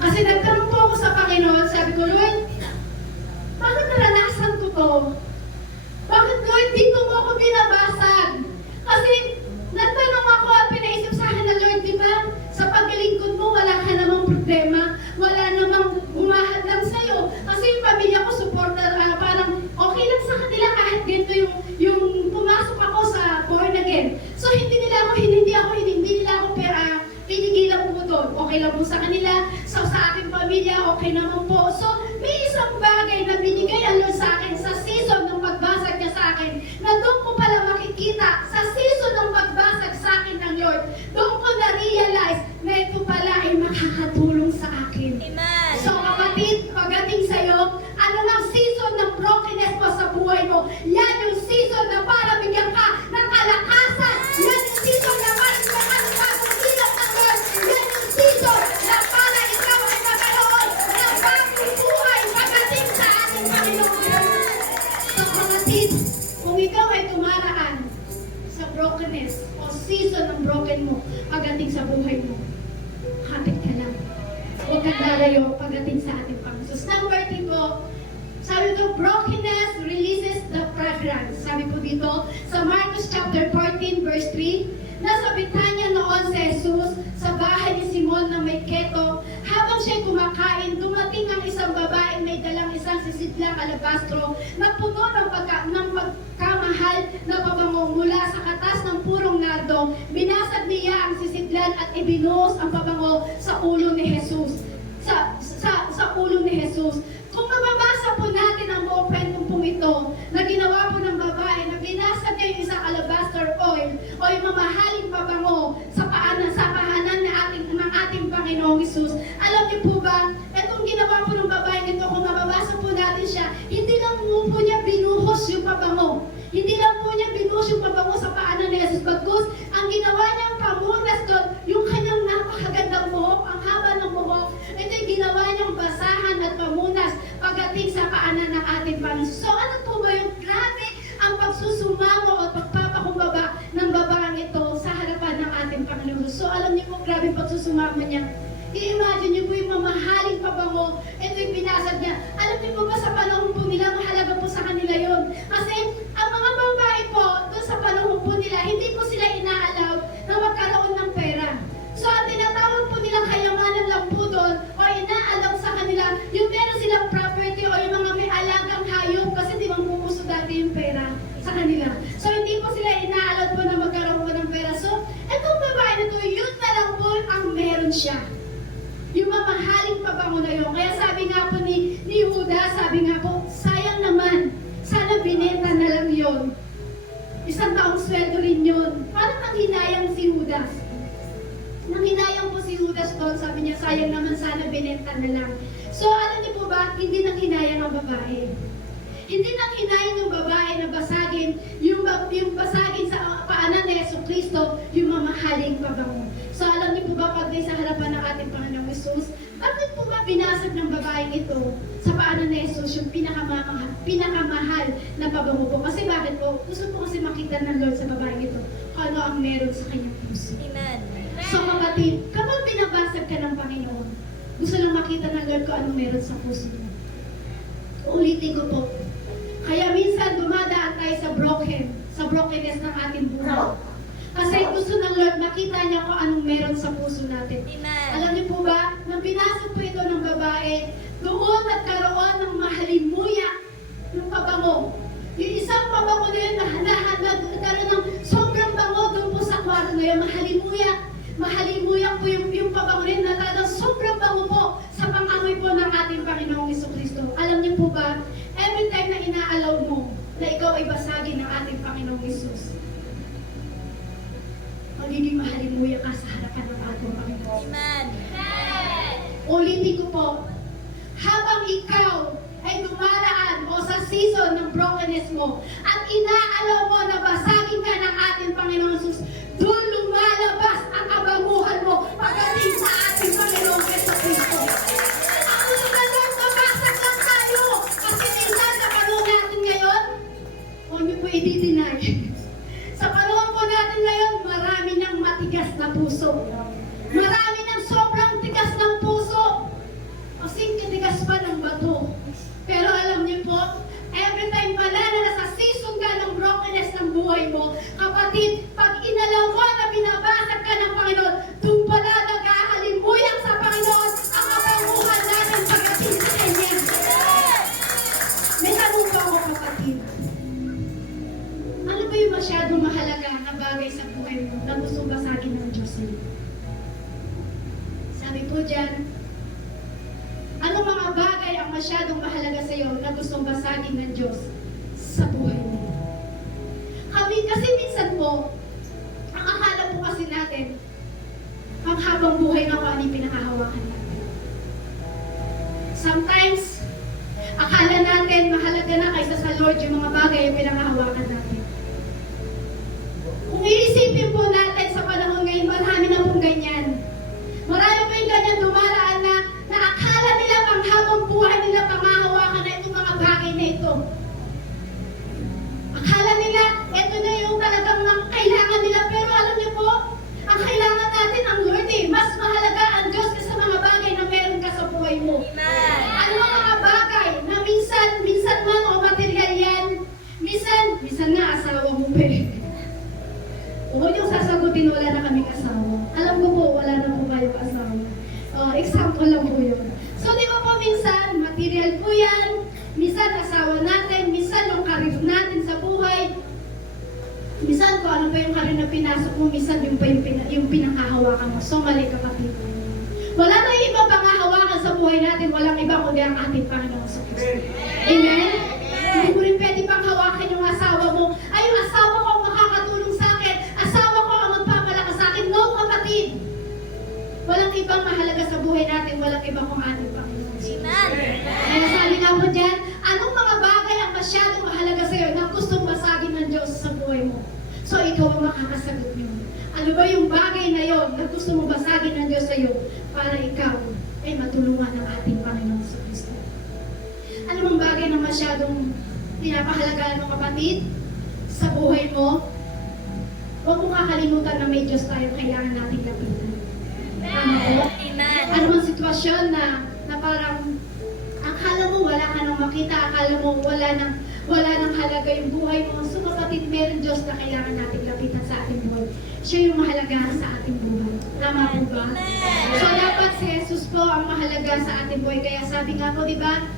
kasi nagtanong po ako sa Panginoon, sabi ko, Lord, bakit naranasan ko to? Bakit, Lord, dito mo ako binabasag? Kasi nagtanong ako at pinaisip sa akin na, Lord, di ba, sa paglilingkod mo, wala ka namang problema, wala namang umahad lang sa'yo. Kasi yung pamilya ko, supporter, parang okay lang sa kanila kahit ganito yung pumasok ako sa born again. So, hindi nila ako pinigilan po doon. Okay lang po sa kanila, sa aking pamilya, okay naman po. So, may isang bagay na binigay ang Lord sa akin sa season ng pagbasag niya sa akin, na doon ko pala makikita sa season ng pagbasag sa akin ng Lord, doon ko na-realize na ito pala ay makakatulong sa akin. Amen. So kapatid, pagdating sa'yo, ano ng season ng brokenness mo sa buhay mo? Yan yung season na para bigyan ka ng kalakasan. Yan yung season na para bigyan ka ng bagong ilaw ng Lord. Yan yung season na para ikaw ay magkaroon ng bagong buhay pagdating sa ating Panginoon. So kapatid, kung ikaw ay tumaraan sa brokenness o season ng broken mo pagdating sa buhay mo, kapit ka lang. Huwag kang lalayo pagdating sa ating Panginoon. So, number 3 po, sabi ko, brokenness releases the fragrance. Sabi po dito, sa Marcos chapter 14, verse 3, nasa Betania noon si Jesus sa bahay ni Simon na may keto. Habang siya kumakain, dumating ang isang babaeng may dalang isang sisidlang alabastro na puno ng pagkamahal na pabango mula sa katas ng purong nardo. Binasag niya ang sisidlan at ibinuhos ang pabango sa ulo ni Jesus. Sa ulo ni Jesus. Kung mababasa po natin ang buong kwentong po ito na ginawa po ng babae na binasag niya yung isang alabaster oil o yung mamahaling pabango sa paanan ng ating Panginoong Jesus. Alam niyo po ba, itong ginawa po ng babae nito, kung mababasa po natin siya, hindi lang po niya binuhos yung pabango. Hindi lang po niya binuhos yung pabango sa paanan ni Jesus. Bagkus, ang ginawa niyang pamunas doon, yung kanyang napakagandang buhok, ang haba ng buhok, ito yung ginawa niyang basahan at pamunas pagdating sa paanan ng ating Panginoon. So ano po ba yung grabe ang pagsusumamo o pagpapakumbaba ng babaeng ito sa harapan ng ating Panginoon? So alam niyo po, grabe pagsusumamo niya. I-imagine niyo po yung mamahaling pabango, ito yung binasag niya. Alam niyo po ba sa panahon po nila, mahalaga po sa kanila yon. Kasi ang mga babae po, doon sa panahon po nila, hindi po sila ina-allow na magkaroon ng pera. So ang tinatawag po nilang kayamanan lang po doon, o ina-allow sa kanila, yung meron silang property o yung mga may alagang hayop, kasi di bang pupuso dati yung pera sa kanila. So hindi po sila ina-allow po na magkaroon po ng pera. So itong babae na to, yun na lang po ang meron siya. Yung mamahaling pabango na yun. Kaya sabi nga po ni Judas, sabi nga po, sayang naman, sana binenta na lang yun. Isang taong sweldo rin yun. Parang nanghinayang si Judas. Nanghinayang po si Judas doon, sabi niya, sayang naman, sana binenta na lang. So alam niyo po ba, hindi nanghinayang ang babae. Hindi nanghinayang yung babae na basagin, yung basagin sa paanan ni Jesucristo, yung mamahaling pabango. So alam niyo po ba, pag sa harapan ng ating Panginoong Jesus, bakit po ba binasag ng babaeng ito sa paanan ni Jesus yung pinakamahal na pabango po? Kasi bakit po? Gusto po kasi makita ng Lord sa babaeng ito kung ano ang meron sa kanyang puso. Amen. So kapatid, kapag binabasag ka ng Panginoon, gusto lang makita ng Lord kung anong meron sa puso mo. Ulitin ko po. Kaya minsan dumadaan tayo sa brokenness ng ating buhay. Kasi gusto ng Lord makita niya kung anong meron sa puso natin. Amen. Alam niyo po ba, nang binasag po ito ng babae, doon at karoon ng mahalimuya, yung pabango. Yung isang pabango na yun, nagkaroon ng sobrang bango doon po sa kwarto na yun. Mahalimuyak po yung pabango rin na talagang sobrang bango po sa pang-amoy po ng ating Panginoong Jesucristo. Alam niyo po ba, every time na inaalaw mo na ikaw ay basagin ng ating Panginoong Jesus, magiging mahalimuyak ka sa harapan ng ating Panginoon. Amen. Ulitin ko po, habang ikaw ay dumaraan o sa season ng brokenness mo at inaalaw mo na basagin ka ng ating Panginoon Jesus, doon lumalabas ang kabanguhan mo pagdating sa ating Panginoong Jesucristo. Ang lumalabas, mabasag lang tayo. Kasi minsan sa panahon natin ngayon, huwag niyo po i-deny. Sa panahon po natin ngayon, marami ng matigas na puso. Marami ng sobrang tigas ng puso. Kasing titigas pa ng bato. Pero alam niyo po, every time pala na nasa season ka ng brokenness ng buhay mo, kapatid, pag inalaw mo na binabasag ka ng Panginoon, doon pala nag-ahalimuyak sa Panginoon ang kapanguhan natin pagdating sa Kanya. May tanong po ako, kapatid. Ano ba yung masyadong mahalaga na bagay sa buhay mo na gustong basagin ng Diyos sa'yo? Sabi po dyan, anong mga bagay ang masyadong mahalaga sa iyo na gustong basagin ng Diyos sa buhay mo? Kami kasi minsan po, ang akala po kasi natin, ang habang buhay na kung ano yung pinakahawakan natin. Sometimes, akala natin mahalaga na kaysa sa Lord yung mga bagay yung pinakahawakan natin. Kung iisipin po natin sa panahon ngayon, marami na pong ganyan. Marami po yung ganyan dumaraan na akala nila pang habang buhay nila pangahawakan na itong mga bagay na ito. Akala nila, ito na yung talagang kailangan nila. Pero alam niyo po, ang kailangan natin ang Lord eh. Mas mahalaga ang Diyos kaysa mga bagay na meron ka sa buhay mo. Amen. Ano ang mga bagay na minsan man o material yan, minsan nga asawa mo pa eh. Huwag yung sasagutin, wala na kaming asawa. Alam ko po, wala na po kayong asawa. Example lang po yun. So, di ba po minsan, material po yan, minsan asawa natin, minsan yung karir natin sa buhay, minsan kung ano pa yung karir na pinasok mo, minsan yung pa yung pinanghahawakan mo. So, mali kapatid. Wala na yung ibang panghahawakan sa buhay natin, walang iba kundi ang ating Panginoon sa Kristo. Amen? Hindi mo rin pwede panghawakan yung asawa mo. Ay, yung asawa ko ang makakatulong sa akin. Asawa ko ang magpapalakas sa akin. No, kapatid. Walang ibang mahalaga sa buhay natin, walang ibang kung ating Panginoon. Amen. Kaya sabi nga po dyan, anong mga bagay ang masyadong mahalaga sa iyo na gustong basagin ng Diyos sa buhay mo? So, ikaw ang makakasagot niyo. Ano ba yung bagay na yon na gusto mo basagin ng Diyos sa iyo para ikaw ay matulungan ng ating Panginoon sa Kristo? Ano bang bagay na masyadong pinapahalagaan mo, kapatid, sa buhay mo? Huwag mong kakalimutan na may Diyos tayo kailangan nating lapitan. Tama po? Amen. Ano mang sitwasyon na parang akala mo wala ka nang makita, akala mo wala nang halaga yung buhay mo. So kapatid, meron Diyos na kailangan nating lapitan sa ating buhay. Siya yung mahalaga sa ating buhay. Tama po ba? So dapat si Jesus po ang mahalaga sa ating buhay. Kaya sabi nga po, di ba?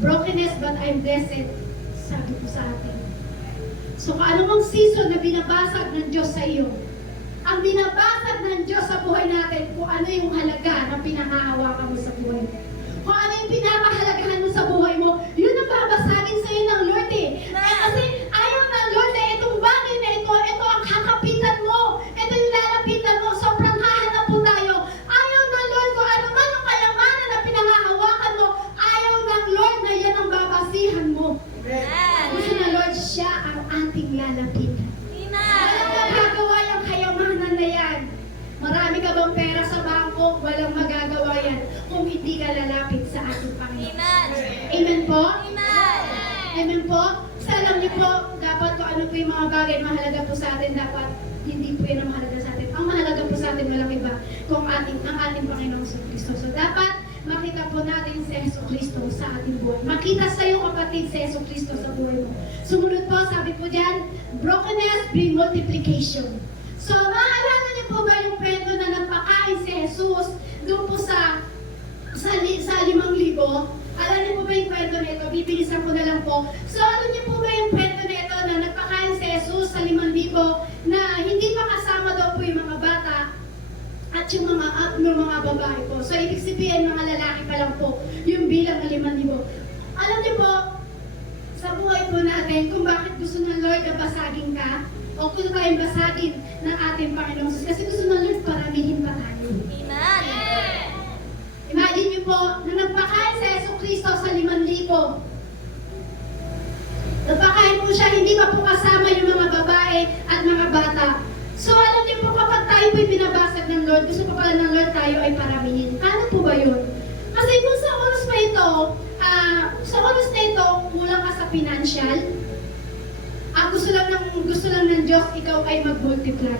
Brokenness but I'm blessed. Sabi po sa atin. So kung ano mang season na binabasag ng Diyos sa iyo, ang binabasag ng Diyos sa buhay natin kung ano yung halaga na pinangahawakan mo sa buhay mo. Kung ano yung pinapahalagahan mo sa buhay mo, yun ang babasagin sa iyo ng Lord eh. Kasi ayaw ng Lord na itong bagay na ito ang kakapitan mo. Ito yung lalapitan mo. Sobrang hahanap po tayo. Ayaw ng Lord kung ano man yung kayamanan na pinangahawakan mo. Ayaw ng Lord na yan ang babasihan mo. Gusto ng Lord siya ang ating lalapitan. Walang magagawa yung kayamanan na yan. Marami ka bang pera sa bangko? Walang magagawa yan kung hindi ka lalapit sa ating Panginoon. Amen po? Amen po? Sa alam niyo po, dapat kung ano po yung mga bagay mahalaga po sa atin, dapat hindi po yan ang mahalaga sa atin. Ang mahalaga po sa atin, walang iba, kung ang ating Panginoong sa Kristo. So dapat makita po natin si Yesu Kristo sa ating buhay. Makita sa iyo, kapatid, si Yesu Kristo sa buhay mo. Sumunod po, sabi po dyan, brokenness bring multiplication. So, maalala niyo po ba yung kwento na nagpakain si Jesus doon po sa 5,000? Alam niyo po ba yung kwento na ito? Bibilisan ko na lang po. So, alam niyo po ba yung kwento na ng mga babae po. So, ibig sabihin, mga lalaki pa lang po, yung bilang na 5,000. Alam niyo po, sa buhay po natin, kung bakit gusto ng Lord na basagin ka, o kung tayong basagin ng ating Panginoong Jesus, kasi gusto ng Lord paramihin pa tayo. Amen. Imagine niyo po, na nagpakain sa Yesu Cristo sa 5,000. Nagpakain po siya, hindi pa po kasama yung mga babae at mga bata. So alam niyo po, kapag tayo po'y binabasag ng Lord, gusto pa pala ng Lord tayo ay paramihin. Paano po ba yun? Kasi kung sa oras pa ito, kulang ka sa financial, gusto lang ng Diyos, ikaw ay mag-multiply.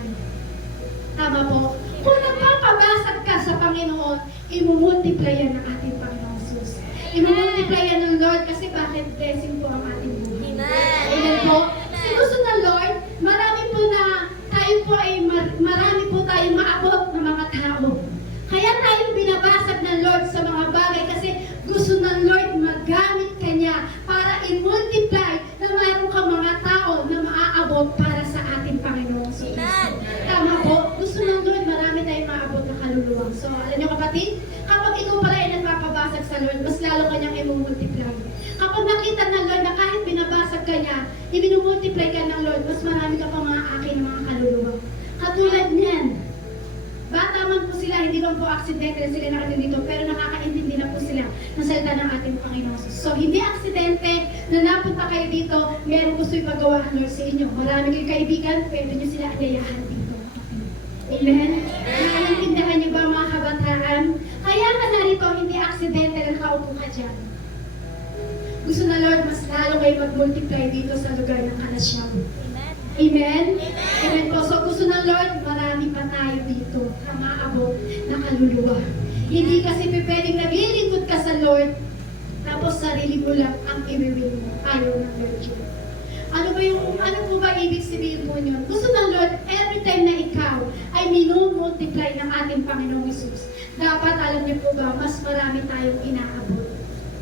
Tama po? Kung nagpapabasag ka sa Panginoon, imumultiply yan ng ating Panginoon Jesus. Imumultiply yan ng Lord kasi bakit blessing po ang ating buhay. Amen. Amen po. Kasi gusto ng Lord, marami po tayong maabot na mga tao. Kaya tayo binabasag ng Lord sa mga bagay kasi gusto ng Lord magamit ka niya para i-multiply na mayroon kang mga tao na maaabot para sa ating Panginoon Jesus. Amen. Tama po. Gusto ng Lord marami tayong maabot na kaluluwang. So, alam niyo kapatid, kapag ikaw pala ay nagpapabasag sa Lord, mas lalo ka niyang i-multiply. Kapag nakita ng Lord na kahit binabasag ka niya, i-multiply ka ng Lord, mas marami ka pa mga akin na mga kaluluwang. Katulad niyan, bata man po sila, hindi man po aksidente na sila nakatindito, pero nakakaintindi na po sila ng salita ng ating Panginoon. So, hindi aksidente na napunta kayo dito, meron gusto ipagawa ang Lord sa inyo. Marami kayong kaibigan, pwede nyo sila alayahan dito. Amen? Nakaintindihan niyo ba mga kabataan? Kaya ka narito, hindi aksidente na nakaupo ka dyan. Gusto na Lord, mas lalo kayo mag-multiply dito sa lugar ng Kalasyaw. Amen? Amen po. So gusto ng Lord, marami pa tayo dito na maabot na kaluluwa. Hindi kasi pwedeng naglilingkod ka sa Lord, tapos sarili mo lang ang iwiwin mo. Ayaw ng Lord yun. Ano po ba ibig sabihin po nyo? Gusto ng Lord, every time na ikaw ay minumultiply ng ating Panginoong Jesus, dapat alam niyo po ba, mas marami tayong inaabot.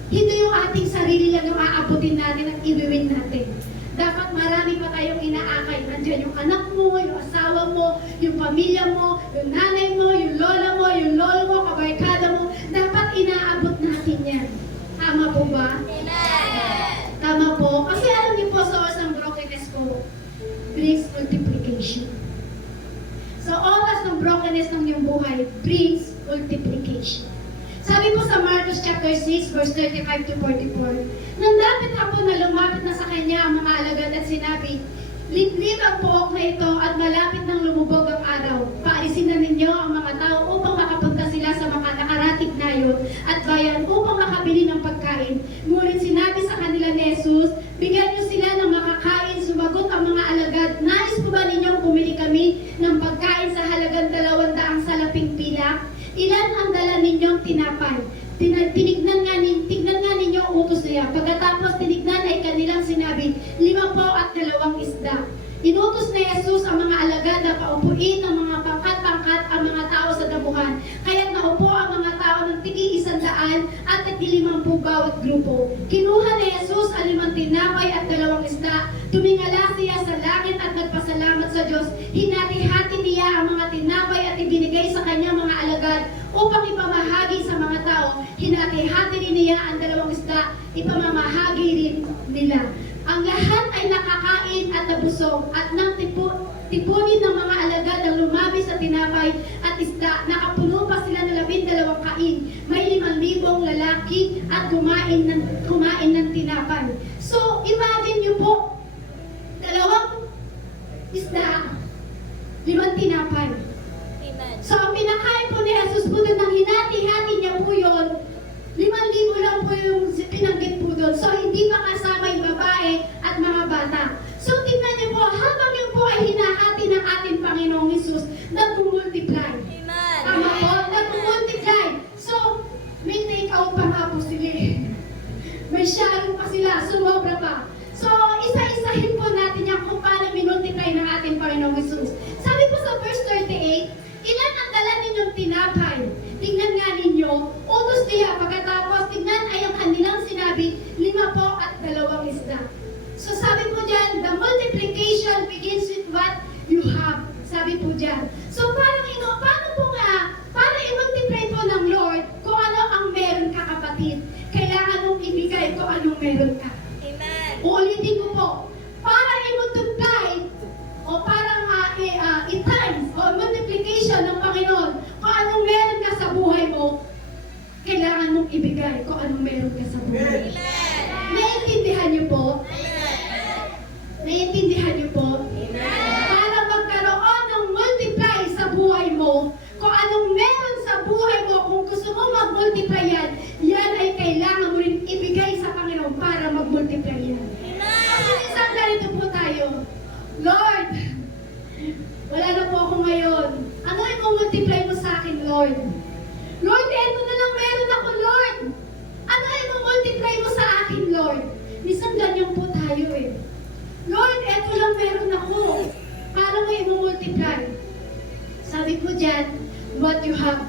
Hindi yung ating sarili lang yung aabutin natin at iwiwin natin. Dapat marami pa tayong inaakay. Nandiyan yung anak mo, yung asawa mo, yung pamilya mo, yung nanay mo, yung lola mo, yung lolo mo, kabarkada mo. Dapat inaabot natin yan. Tama po ba? Tama po. Kasi alam niyo po, sa oras ng brokenness po, brings multiplication. Sa oras ng brokenness ng iyong buhay, brings multiplication. Sabi po sa Marcos chapter 6, verse 35 to 44, nang dapit hapon na lumapit na sa kanya ang mga alagad at sinabi, liblib ang puok na ito at malapit nang lumubog ang araw. Paalisin na ninyo ang mga tao upang makapunta sila sa mga nakaratig na yun at bayan upang makabili ng pagkain. Ngunit sinabi sa kanila ni Jesus, bigyan niyo sila ng makakain. Sumagot ang mga alagad, nais po ba ninyong bumili kami ng pagkain sa halagang 200 salaping pilak? Ilan ang dala ninyong tinapay? Tinignan nga ninyo ang utos niya. Pagkatapos tinignan ay kanilang sinabi, 5 po at 2 isda. Inutos na Jesus ang mga alagad na paupuin ng mga pangkat-pangkat ang mga tao sa damuhan. Kaya't naupo ang mga tao ng tig-100 at tig-50 bawat grupo. Kinuha ni Jesus ang 5 tinapay at 2 isda. Tumingala siya sa langit at nagpasalamat sa Diyos. Hinati-hati niya ang mga tinapay at ibinigay sa kanyang mga alagad upang ipamahagi sa mga tao. Hinati-hati rin niya ang 2 isda, ipamamahagi rin nila. Ang lahat ay nakakain at nabusog at nang tipunin ng mga alagad ang lumabi sa tinapay at isda, nakapuno pa sila ng 12 kain. May 5,000 lalaki at kumain ng tinapay. So, imagine nyo po, 2 isda, 5 tinapay. So, ang pinakain po ni Jesus po doon, nang hinati-hati niya po yun, 5,000 lang po yung pinanggit po doon. So, hindi pa kasama yung babae at mga bata. So, tingnan niyo po, habang yun po ay hinahati ng ating Panginoong Jesus, nag-multiply. Tama po? Nag-multiply. So, may take-out pa nga po sila. May sharing pa sila, sumobra pa. So, isa-isahin po natin yan kung paano minultiply ng ating Panginoong Jesus. Sabi po sa verse 38, ilan ang dala ninyong tinapay? Tingnan nga ninyo, utos niya, pagkatapos tingnan ay ang kanilang sinabi, 5 po at 2 isda. So sabi po dyan, the multiplication begins with what you have. Sabi po dyan. So paano po nga, para i-multiply po, para i-multiply o parang i-times o multiplication ng Panginoon, kung anong meron ka sa buhay mo, kailangan mong ibigay kung anong meron ka sa buhay. Naiintindihan niyo po? Naiintindihan niyo po? Para magkaroon ng multiply sa buhay mo, kung anong meron sa buhay mo, kung gusto mo mag-multiply yan, yan ay kailangan mo rin ibigay sa Panginoon para mag-multiply yan. Kasi minsan ganito po tayo, Lord, wala na po ako ngayon. Ano yung multiply mo sa akin, Lord? Lord, eto na lang meron ako, Lord. Ano yung multiply mo sa akin, Lord? Minsan ganyan po tayo eh. Lord, eto lang meron ako. Paano mo i-multiply? Sabi ko dyan, what you have.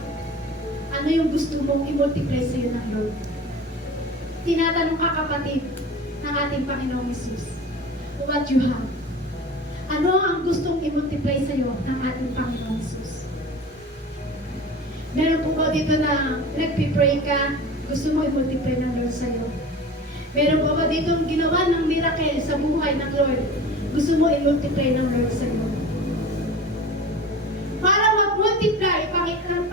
Ano yung gusto mong i-multiply sa'yo ng Lord? Tinatanong ka kapatid ng ating Panginoong Hesus. What you have. Ano ang gustong i-multiply sa'yo ng ating Panginoong Hesus? Meron po ba dito na nagpipray ka, gusto mo i-multiply ng Lord sa'yo? Meron po ba dito ginawa ng miracle sa buhay ng Lord? Gusto mo i-multiply ng Lord sa'yo? Para mag-multiply,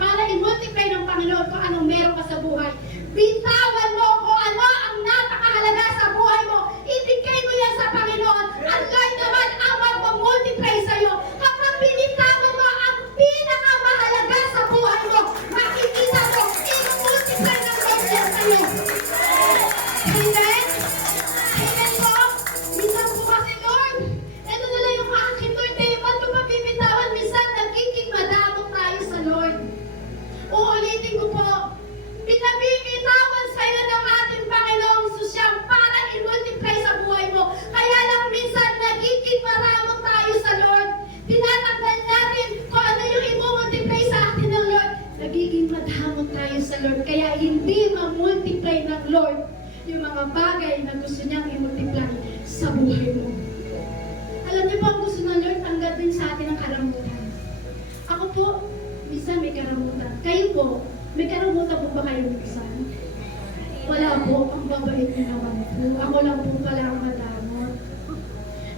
para i-multiply ng Panginoon kung anong meron ka sa buhay, bitawan mo kung ano ang napakahalaga sa buhay mo. Ibigay mo yan sa Panginoon. At Lord naman ang mag-multiply sa'yo. Kapag binitawan mo ang pinakamahalaga sa buhay mo, makikita mo, i-multiply ng Lord yan sa'yo. Amen? Amen po? Minsan po kasi, Lord, ito na lang yung akin, Lord. Ba't ko pa bibitawan? Minsan nagiging madamot tayo sa Lord. Uulitin ko po, pinabibitawan sa'yo ng ating Panginoong Susyang para i-multiply sa buhay mo. Kaya lang minsan nagiging maramot tayo sa Lord. Tinatanggal natin kung ano yung i-multiply sa atin ng Lord. Nagiging madamot tayo sa Lord. Kaya hindi ma-multiply ng Lord yung mga bagay na gusto niyang i-multiply sa buhay mo. Alam niyo po, ang gusto ng Lord, tanggal din sa atin ang karamutan. Ako po, minsan may karamutan. Kayo po, may karamutan po ba kayo minsan? Wala po, ang babait niyo naman po. Ako lang po pala ang madamot.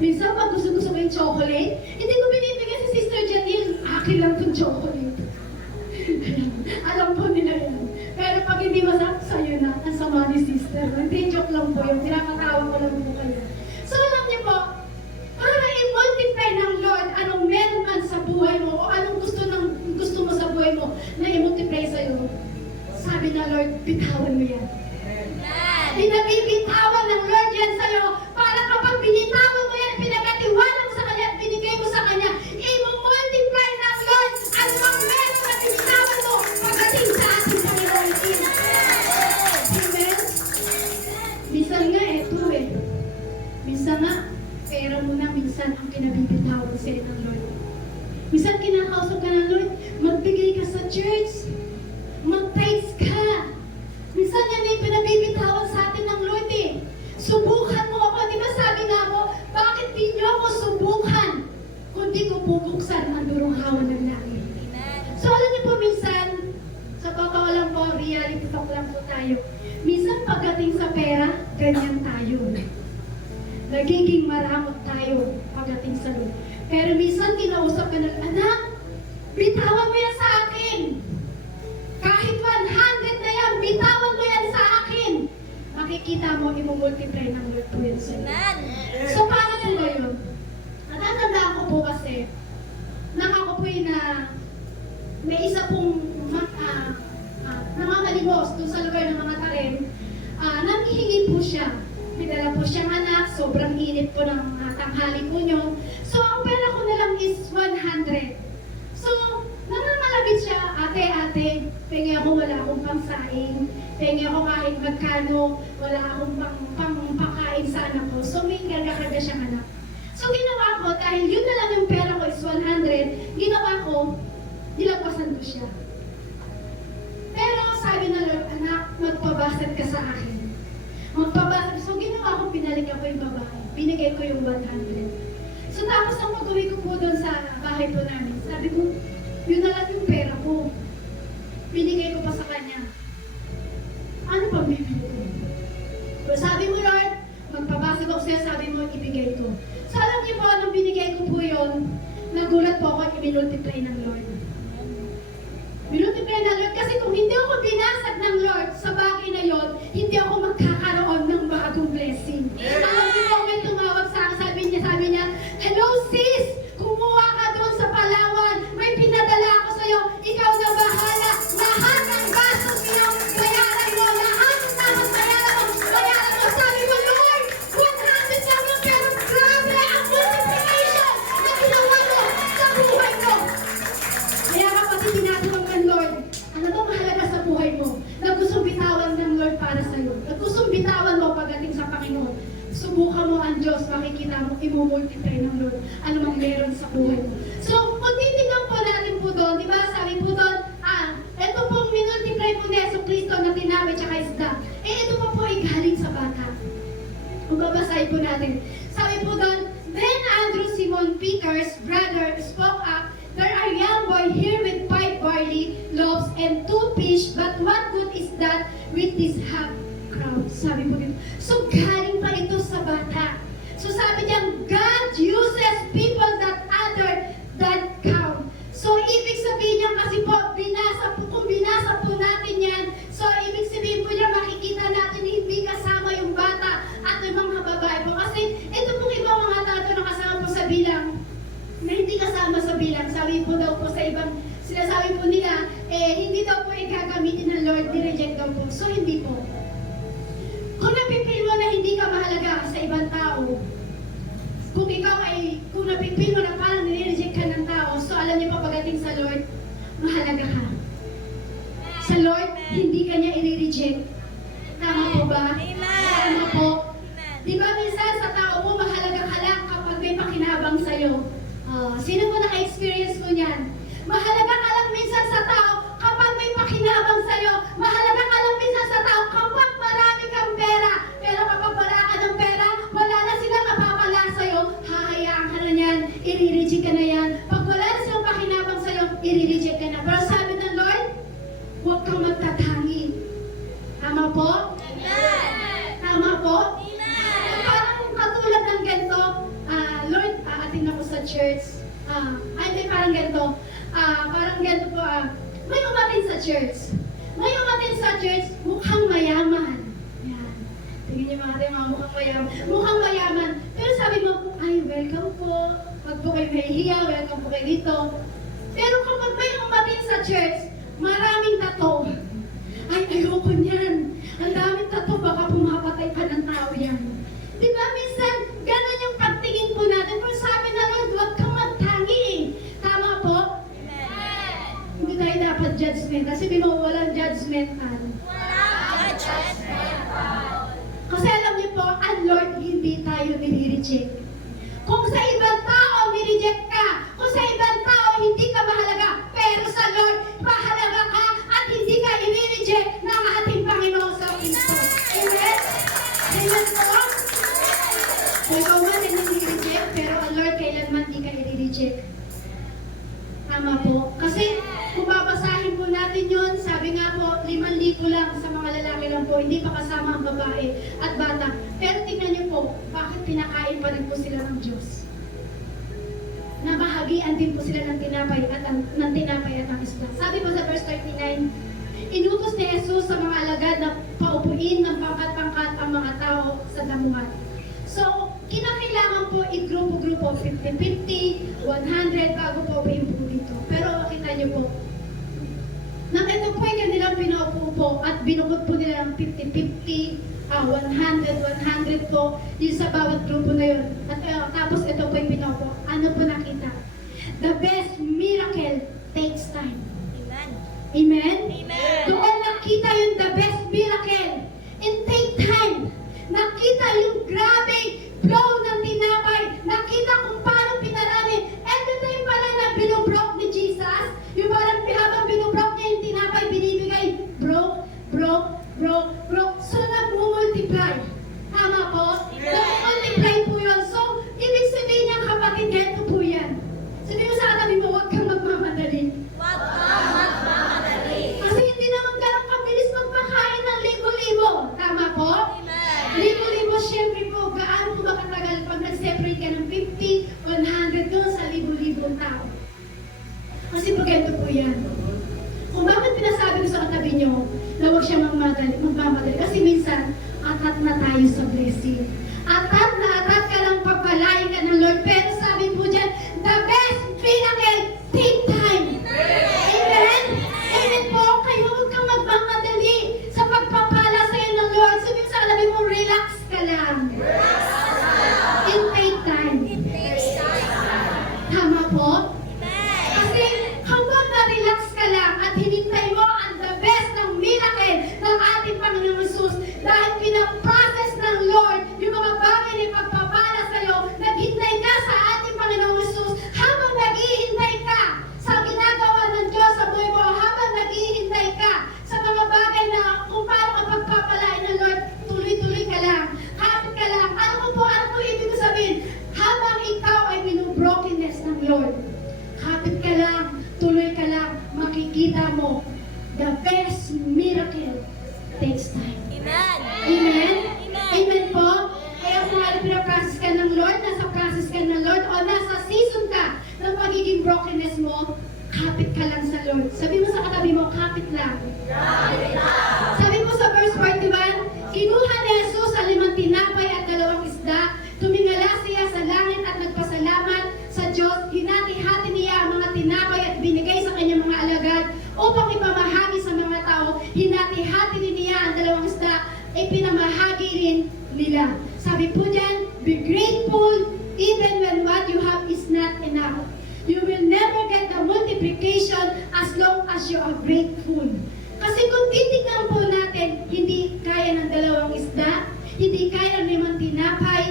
Minsan pag gusto ko yung chocolate, hindi ko binibigyan si Sister Janine. Akin lang itong chocolate. Alam po nila yan. Pero pag hindi masarap sa'yo na, ang sama ni Sister. Hindi, joke lang po yung pinapatawa ko lang po kayo. So alam niyo po, para i-multiply ng Lord anong meron man sa buhay mo o anong gusto mo sa buhay mo na i-multiply sa'yo, sabi na Lord, bitawan mo yan. Pinabibitawan ng Lord yan sa'yo para kapag binitawan mo yan, pinagatiwala mo sa Kanya at binigay mo sa Kanya, i-multiply ng Lord ang mga meron na binitawan mo pagdating sa ating Panginoon. Amen? Minsan nga eto eh. Minsan nga, pera mo na minsan ang pinabibitawan sa'yo ng Lord. Minsan kinakausap ka ng Lord, magbigay ka sa church, mag-tithes ka. Minsan yan yung pinabibitawan sa atin ng Lord eh. Subukan mo ako. Di ba sabi nga ako, bakit di niyo ako subukan kung di ko bubuksan ang durunghawan ng langit? So alam niyo po minsan, sa totoo lang po, reality talk lang po tayo. Minsan pagdating sa pera, ganyan tayo. Nagiging maramot tayo pagdating sa Lord. Pero minsan kinausap ka ng anak, bitawan mo yan sa akin. Kahit 100 na yan, bitawan mo yan sa akin. Makikita mo, i-multiply ng Lord po yan sa'yo. So paano po ba yun? Natatandaan ko po kasi, nang ako po na may isa pong namamalimos doon sa lugar ng mga tarim, nanghihingi po siya. May dala po siyang anak, sobrang init po ng tanghali po nyo. So, ang pera ko na lang is 100. So, namamalabit siya, ate, pengi ako, wala akong pangsaing. Pengi ako kahit magkano, wala akong pangpakain sa anak ko. So, may karga-karga siyang anak. So, ginawa ko, dahil yun na lang yung pera ko is 100, ginawa ko, nilagpasan ko siya. Pero, sabi na Lord, anak, magpabasad ka sa akin. Magpabasag. So, ginawa ko, pinalik ako yung babae. Binigay ko yung 100. So, tapos ang pag-uwi ko po doon sa bahay po namin, sabi ko, yun na lang yung pera ko. Binigay ko pa sa kanya. Ano pang bibili ko? So, sabi mo, Lord, magpabasag ako sa'yo, sabi mo, mo ibigay ko. So alam niyo po, nung binigay ko po yun, nagulat po ako at minultiply ng Lord. Minultiply ng Lord kasi kung hindi ako binasag ng Lord sa bagay na yon, hindi ako magkakaroon ng bagong blessing. Alam niyo po, may tumawag sa akin, sabi niya, hello sis, kumuha ka doon sa Palawan, may pinadala ako sa'yo, ikaw na bahala, lahat ng gastos niyo, bayaran mo, lahat ng tapos bayaran mo. Sabi ko, Lord, 100 lang yun, pero grabe ang multiplication na ginawa mo sa buhay ko. Kaya kapatid, tinatanong ng Lord, ano ba mahalaga sa buhay mo? Na gustong bitawan ng Lord para sa'yo. Na gustong bitawan mo pagdating sa Panginoon. Subukan mo ang Diyos, makikita mo, imumultiply ng Lord ano mang meron sa buhay mo. So, kung titignan po natin po doon, di ba, sabi po doon, ito pong minultiply po ni Yesu Cristo na tinapay tsaka isda. Ito po ay galing sa bata. Kung babasahin po natin. Sabi po doon, then Andrew, Simon Peter's brother, spoke up, there are young boy here with 5 barley loaves and 2 fish, but what good is that with this half crowd? Sabi po dito. So, galing pa ito sa bata. So, sabi niya, God uses people that other than count. So, ibig sabihin niya kasi po, kung binasa po natin yan, so, ibig sabihin po niya, makikita natin hindi kasama yung bata at yung mga babae po. Kasi, ito pong ibang mga tao na kasama po sa bilang, na hindi kasama sa bilang. Sabi po daw po sa ibang, sinasabi po nila, hindi daw po gagamitin ng Lord, direject daw po. So, hindi po. Kung napipil mo na hindi ka mahalaga sa ibang tao, kung napipil mo na parang nire-reject ka ng tao, so alam niyo pa pagdating sa Lord, mahalaga ka. Sa Lord, hindi ka niya i-reject. Tama po ba? Tama po. Di ba minsan sa tao mo, mahalaga ka lang kapag may pakinabang sa'yo. Sino mo naka-experience mo niyan? Mahalaga ka lang minsan sa tao kapag may pakinabang sa'yo. Mahalaga ka lang minsan sa tao kapag marami kang pera. Pero kapag wala ka ng pera, wala na silang napapala sa'yo, hahayaan ka na yan, i-reject ka na yan. Pag wala na silang pakinabang sa'yo, i-reject ka na. Pero sabi ng Lord, huwag kang magtatangi. Tama po? Tama po? Parang katulad ng ganito, Lord, aating ako sa church. Hindi, parang ganito. Parang ganito po, may umatin sa church. May umatin sa church, mukhang mayaman. Yan. Tingnan niyo mga tayo, mukhang mayaman. Mukhang mayaman. Pero sabi mo, ay, welcome po. Wag po kayo mahihiya, welcome po kayo dito. Pero kapag may umatin sa church, maraming tato. Ay, ayoko niyan. Ang daming tato, baka pumapatay pa ng tao yan. Di ba, minsan, ganun yung pagtingin po natin. Pero sabi na Lord, huwag kang magtangi. Tama po? Hindi tayo dapat judgment. Kasi di mo walang judgmental. Kasi alam niyo po, ang Lord, hindi tayo nire-reject. Kung sa ibang tao, nireject ka. Kung sa ibang tao, hindi ka mahalaga. Pero sa Lord, mahalaga ka at hindi ka i-reject ng ating Panginoon sa Kristo. Amen? Amen po? Kung ikaw man ay nire-reject, pero ang Lord, kailanman di ka i-reject. Tama po. Kasi, kung babasahin po natin yun, sabi nga po, 5,000 lang sa mga lalaki lang po, hindi pa kasama ang babae at bata. Pero tingnan niyo po, bakit pinakain pa rin po sila ng Diyos? Nabahagian din po sila ng tinapay at ang isda. Sabi po sa verse 39, inutos ni Jesus sa mga alagad na paupuin ng pangkat-pangkat ang mga tao sa damuhan. So, kinakailangan po i-grupo-grupo, 50-50, 100, bago po upuin po dito. Pero kita niyo po, nang ito po ay kanilang pinaupo po at binukod po nila ng 50-50, 100 po, yun sa bawat grupo na yun. At tapos ito po yung pinaupo. Ano po nakita? The best miracle takes time. Amen? Doon nakita yung the best miracle. It take time. Nakita yung grabe flow ng tinapay. Nakita kung paano pinarami. Every time pala na binubrok ni Jesus, yung parang habang binubrok niya yung tinapay, binibigay, broke. So, nag-multiply. Tama po? Nag-multiply po yun. So, ibig sabihin niya, kapatid, ganito po yan. Sabihin mo sa katabi mo, huwag kang magmamadali. magse-separate ka ng 50, 100 doon sa libo-libong tao. Kasi po ganito po yan. Kung bakit pinasabi ko sa katabi nyo na huwag siya magmamadali. Kasi minsan, atat na tayo sa blessing. Atat na atat ka lang pagpalain ka ng Lord. Pero sabi po dyan, the best miracle, take time. Amen? Amen po. Kayo huwag kang magmamadali sa pagpapala sa iyo ng Lord. Sabi mo sa katabi mo, relax ka lang. And take time. Tama po? Kasi hanggang na-relax ka lang at hinintay mo ang the best ng miracle ng ating Panginoong Jesus dahil pinaprocess ng Lord yung mga bagay na ipagpapala sa iyo, naghintay ka sa ating Panginoong Jesus habang naghihintay ka sa ginagawa ng Diyos sa buhay mo, habang naghihintay ka sa mga bagay na kung paano ang pagpapalain ng Lord, tuloy-tuloy ka lang, kapit ka lang. Ano po ibig ko sabihin? Habang ikaw ay binubrokenness ng Lord, kapit ka lang, tuloy ka lang, makikita mo, the best miracle takes time. Amen? Amen po? Kaya kung ano pinaprocess ka ng Lord, nasa process ka ng Lord, o nasa season ka ng pagiging brokenness mo, kapit ka lang sa Lord. Sabi mo sa katabi mo, kapit lang. Sabi mo sa verse 41, kinuha ni Jesus ang 5 tinapay at 2 isda, tumingala siya sa langit at nagpasalamat sa Diyos, hinati-hati niya ang mga tinapay at binigay sa kanyang mga alagad upang ipamahagi sa mga tao, hinati-hati niya ang 2 isda, ay pinamahagi rin nila. Sabi po dyan, be grateful even when what you have is not enough. You will never get the multiplication as long as you are grateful. Kasi kung titignan po natin, hindi kaya ng 2 isda, hindi kaya ng 5 tinapay,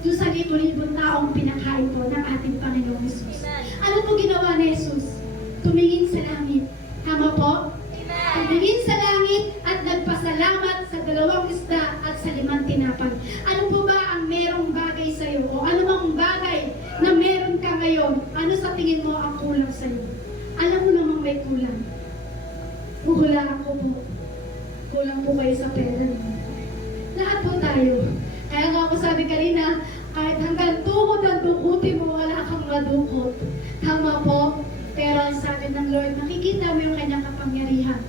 doon sa libo-libong taong pinakain po ng ating Panginoong Jesus. Ano po ginawa ni Jesus? Tumingin sa langit. Tama po? Tumingin sa langit at nagpasalamat sa 2 isda at sa 5 tinapay. Ano po ba ang merong bagay sa iyo? O ano bang bagay na meron ka ngayon? Ano sa tingin mo ang kulang sa iyo? Alam mo namang may kulang. Huhulaan ko po. Kulang po kayo sa pera niyo. Lahat po tayo. Kaya nga ako sabi kanina, kahit hanggang tuhod ang dukutin mo, wala kang madukot. Tama po? Pero ang sabi ng Lord, makikita mo yung kanyang kapangyarihan.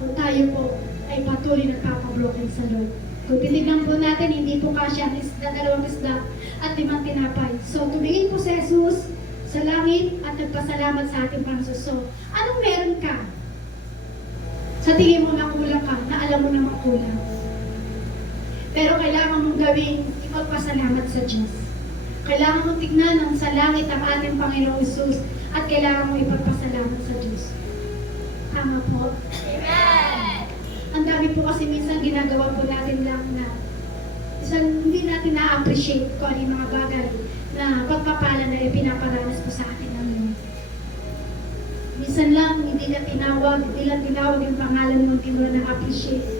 Kung tayo po ay patuloy nagpapabroken sa Lord. Kung tinignan po natin, hindi po kasya ang isda, 2 isda at 5 tinapay. So, tumingin po si Jesus sa langit at nagpasalamat sa ating Panginoon. So, anong meron ka? Sa tingin mo makulang ka, na alam mo na makulang. Pero kailangan mong gawin, ipagpasalamat sa Diyos. Kailangan mong tignan ng sa langit ang ating Panginoong Jesus at kailangan mong ipagpasalamat sa Diyos. Tama po? Amen! Ang dami po kasi minsan ginagawa po natin lang na hindi natin na-appreciate kung ano yung mga bagay na pagpapala na ipinaparanas po sa atin ng Lord. Minsan lang, hindi lang tinawag yung pangalan mo, hindi mo na-appreciate.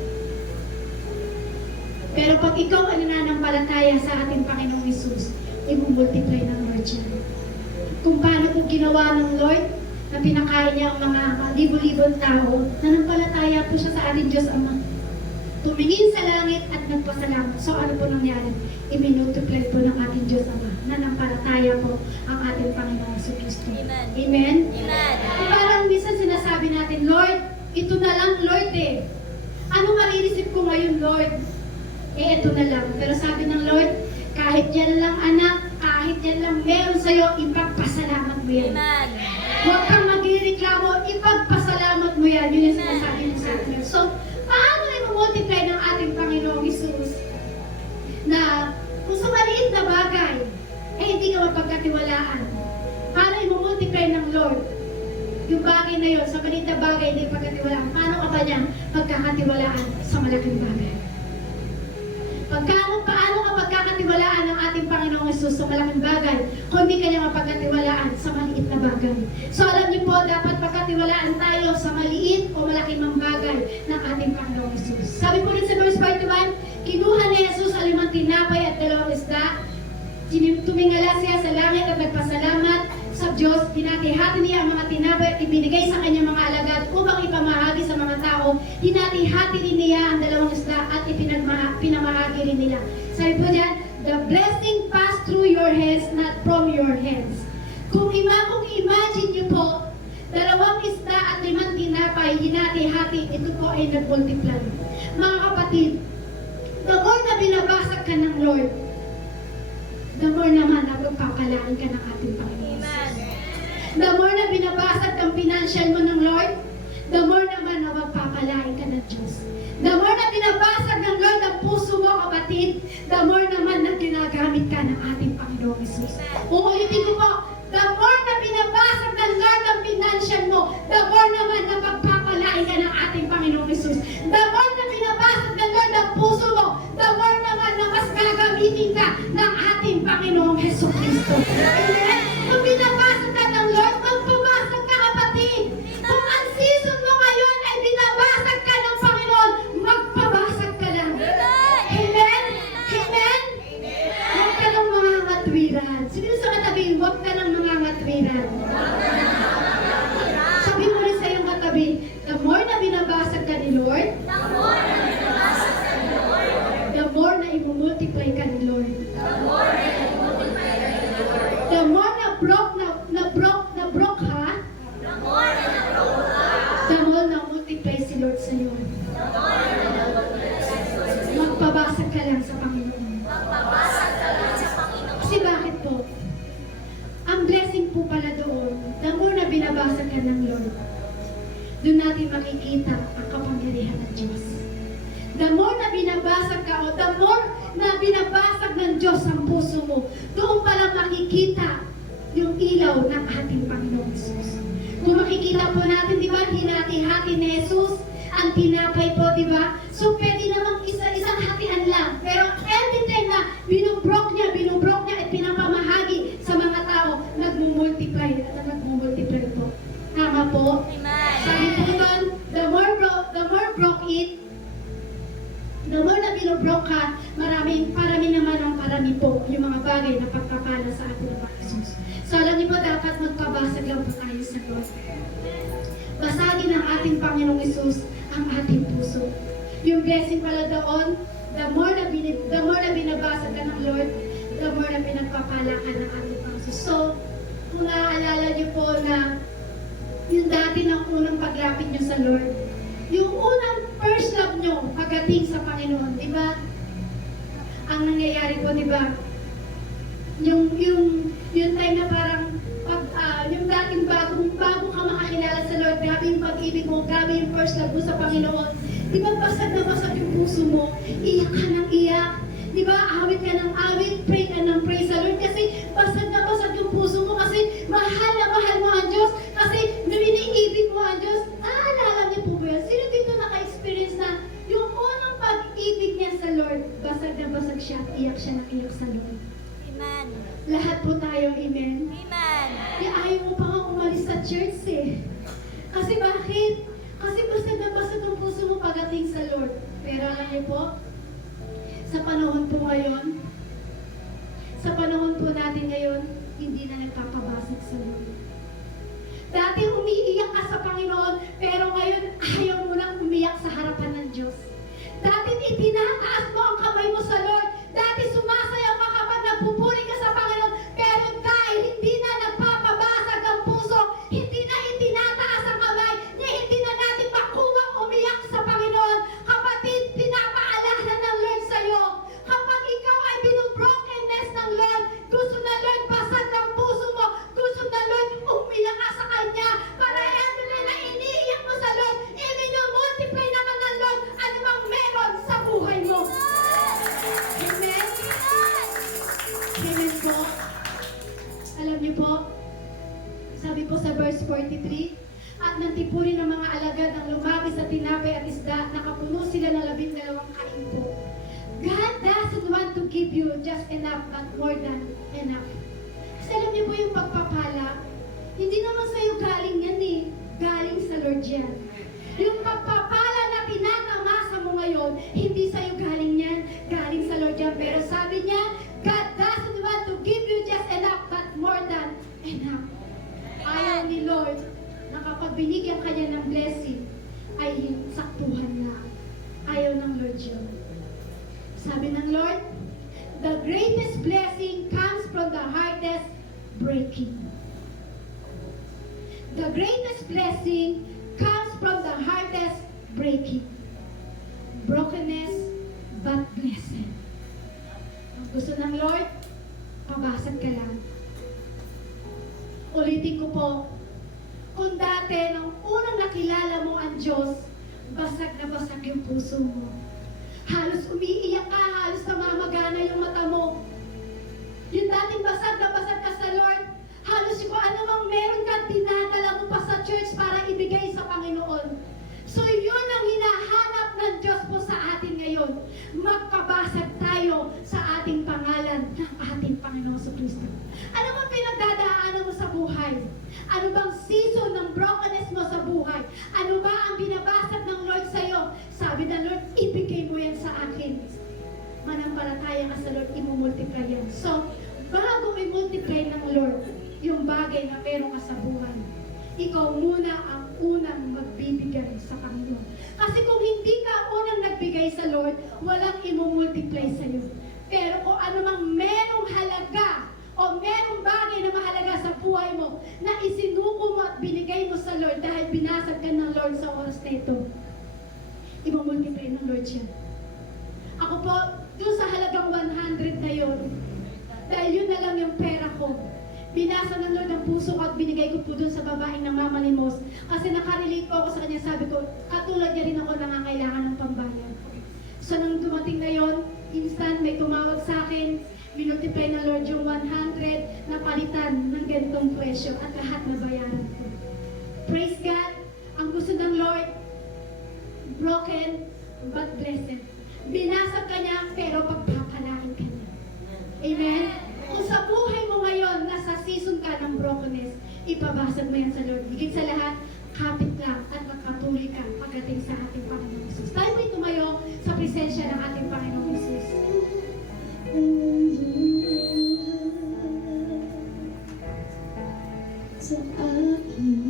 Pero pag ikaw ang nananampalataya sa ating Panginoong Jesus, i-multiply ng Lord yan. Kung paano po ginawa ng Lord, na pinakain niya ang mga libo-libong tao, nanampalataya po siya sa ating Diyos Ama. Tumingin sa langit at nagpasalamat. So ano po nangyari? I-multiply po ng ating Diyos Ama. Nanampalataya po ang ating Panginoong Kristo. Amen. Amen? Amen. Parang minsan sinasabi natin, Lord, ito na lang, Lord eh. Ano marireceive ko ngayon, Lord? Ito na lang. Pero sabi ng Lord, kahit yan lang anak, kahit yan lang meron sa'yo, ipagpasalamat mo yan. Amen. Huwag kang magreklamo, ipagpasalamat mo yan. Yun yung sinasabi niya sa atin. So, paano na multiply ng ating Panginoong Jesus na kung sa maliit na bagay, hindi ka mapagkatiwalaan. Paano i-multiply ng Lord yung bagay na yun, sa maliit na bagay, hindi pagkatiwalaan. Paano ka ba niya pagkakatiwalaan sa malaking bagay? Paano ka pagkakatiwalaan ng ating Panginoong Jesus sa malaking bagay kung hindi kanya mapagkatiwalaan sa maliit na bagay? So alam niyo po, dapat pagkatiwalaan tayo sa maliit o malaking mga bagay ng ating Panginoong Jesus. Sabi po rin sa verse 41, kinuha ni Jesus ang 5 tinapay at 2 isda, tumingala siya sa langit at nagpasalamat sa Diyos, hinati-hati niya ang mga tinapay at ibinigay sa kanyang mga alagad upang ipamahagi sa mga tao. Hinati-hati din niya ang 2 isda at pinamahagi rin nila. Sabi po dyan, The blessing pass through your hands, not from your hands. Kung imagine niyo po, 2 isda at 5 tinapay, hinati-hati, ito po ay nag-multiply. Mga kapatid, the more na binabasag ka ng Lord, the more naman na magpapalain ka ng ating Panginoon. The more na binabasag ang financial mo ng Lord, the more naman na magpapalain ka ng Diyos. The more na binabasag ng Lord ang puso mo, kapatid, the more naman na ginagamit ka ng ating Panginoong Jesus. Uulitin ko po, the more na binabasag ng Lord ang financial mo, the more naman na magpapalain ka ng ating Panginoong Jesus. The more na binabasag ng Lord ang puso mo, the more naman na mas gagamitin ka ng ating Panginoong Hesus Kristo. Amen? Kung binabasag ka ng Lord, magpabasag ka, kapatid. Kung ang season mo ngayon ay binabasag ka ng Panginoon, magpabasag ka lang. Amen? Amen? Huwag ka ng mga ngatwiran. Sino sa katabi, huwag ka ng mga ngatwiran. Sabi mo rin sa iyong katabi, the more na binabasag ka ni Lord, the more na i-multiply ka ni Lord. The more na broke ha, the more na multiply si Lord sa iyo. Magpabasag ka lang sa Panginoon. Kasi bakit po? Ang blessing po pala doon, the more na binabasag ka ng Lord, doon natin makikita ang kapangyarihan ng Diyos. The more na binabasag ka, o the more na binabasag ng Diyos ang puso mo, doon pala makikita yung ilaw ng ating Panginoong Jesus. Kung makikita po natin, di ba, hinati-hati ni Jesus, ang tinapay po, di ba? So, pwede namang isang hatian lang. Pero every time na binubrok niya, at pinapamahagi sa mga tao, nagmumultiply po. Tama po? Sabi po doon, the more broke it, the more na binubrok ka, parami naman ang parami po yung mga bagay na pagpapala sa ating Panginoon Jesus. So alam niyo po, dapat magpabasag lang po tayo sa Lord. Basagin ng ating Panginoong Jesus ang ating puso. Yung blessing pala doon, the more na binabasag ka ng Lord, the more na pinagpapala ka ng ating Panginoong Jesus. So, kung naaalala niyo po na yung dati ng unang paglapit niyo sa Lord, yung unang first love nyo pagdating sa Panginoon, di ba? Ang nangyayari po, di ba? Yung time na parang yung dating bago ka makakilala sa Lord, grabe yung pag-ibig mo, grabe yung first love mo sa Panginoon. Di ba basag na basag yung puso mo? Iyak ka ng iyak. Di ba? Awit ka ng awit, pray ka ng pray sa Lord kasi basag na basag yung puso mo kasi mahal na mahal mo ang Diyos kasi iniibig mo ang Diyos. Naalala niyo po ba yan? Sino dito naka-experience na yung unang pag-ibig niya sa Lord, basag na basag siya, iyak siya ng iyak sa Lord? Amen. Lahat po tayo, amen? Amen. Kaya ayaw mo pa nga umalis sa church eh. Kasi bakit? Kasi basag na basag ang puso mo pagdating sa Lord. Pero alam niyo po, sa panahon po natin ngayon, hindi na nagpapabasag sa Lord. Dati umiiyak ka sa Panginoon, pero ngayon ayaw mo nang umiyak sa harapan ng Diyos. Dati itinataas mo ang kamay mo sa Lord. Dati sumasayaw ka kapag nagpupuri ka sa Panginoon, pero dahil hindi na nagpapabasag ang puso, hindi na itinataas ang kamay, hindi na natin makuha umiyak sa Panginoon. Kapatid, pinapaalala ng Lord sa iyo. Kapag ikaw ay binubrokenness ng Lord, gusto na Lord basag ng puso mo, gusto na Lord umiyak ka sa Kanya, para eto na iniiyak mo sa Lord, multiply naman ng Lord ano bang meron sa buhay mo. Amen? Amen po. Alam niyo po, sabi po sa verse 43, at nantipurin ng mga alagad ang lumaki sa tinapay at isda, nakapuno sila ng 12 kain po. God doesn't want to give you just enough but more than enough. Kasi alam niyo po yung pagpapala, hindi naman sa'yo galing yan eh. Galing sa Lord yan. Yung pagpapala na tinatamasa mo ngayon, hindi sa'yo galing yan. Galing sa Lord yan. Pero sabi niya, God doesn't want to give you just enough but more than enough. Ayaw ni Lord na kapag binigyan ka niya ng blessing, ay saktuhan na. Ayaw ng Lord yun. Sabi ng Lord, The greatest blessing comes from the hardest breaking. The greatest blessing comes from the hardest breaking. Brokenness, but blessed. Ang gusto ng Lord, pabasag ka lang. Ulitin ko po, kung dati, nung unang nakilala mo ang Diyos, basag na basag yung puso mo. Halos umiiyak ka, halos namamagana yung mata mo. Yung dating basag na basag ka sa Lord, halos yung kung anumang meron ka, dinadala mo pa sa church para ibigay sa Panginoon. So yun ang hinahanap ng Diyos po sa atin ngayon. Magpabasag tayo sa ating pangalan ng ating Panginoon sa Kristo. Ano bang pinagdadaanan mo sa buhay? Ano bang season ng brokenness mo sa buhay? Ano ba ang binabasag ng Lord sa iyo? Sabi ng Lord, ibigay mo yan sa akin. Manampalataya ka sa Lord, imumultiply yan. So, bago i-multiply ng Lord yung bagay na meron ka sa buhay, ikaw muna ang unang magbibigay sa Panginoon. Kasi kung hindi ka unang nagbigay sa Lord, walang imumultiply sa iyo. Pero kung anumang merong halaga o merong bagay na mahalaga sa buhay mo na isinuko mo at binigay mo sa Lord dahil binasag ka ng Lord sa oras na ito, imumultiply ng Lord siya. Ako po, doon sa halagang 100 na yun, dahil yun na lang yung pera ko, binasa ng Lord ang puso ko at binigay ko po doon sa babaeng namamanimos. Kasi nakarelate po ako sa kanya, sabi ko, katulad niya rin ako nangangailangan ng pambayad. So nang dumating na yon, instant may tumawag sa akin, minultiply ng Lord yung 100 na palitan ng ganitong presyo at lahat na bayaran ko. Praise God! Ang gusto ng Lord, broken but blessed. Binasag ka niya, pero pagpapalain ka niya. Amen? Kung sa buhay mo ngayon, nasa season ka ng brokenness, ipabasag mo yan sa Lord. Higit sa lahat, kapit lang at magpatuloy ka pagdating sa ating Panginoong Jesus. Tayo po'y tumayo sa presensya ng ating Panginoong Jesus. Sa aking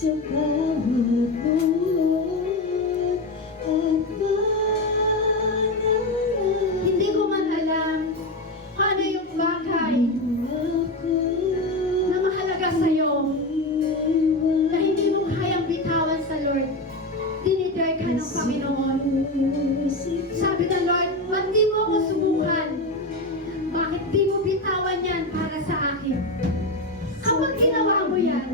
sa bawat buwan at pangalan. Hindi ko man alam kung ano yung bagay na mahalaga sa'yo na hindi mo kayang bitawan sa Lord. Dinidare ka ng Panginoon. Sabi ng Lord, ba't di mo ako subukan? Bakit di mo bitawan yan para sa akin? Kapag ginawa mo yan,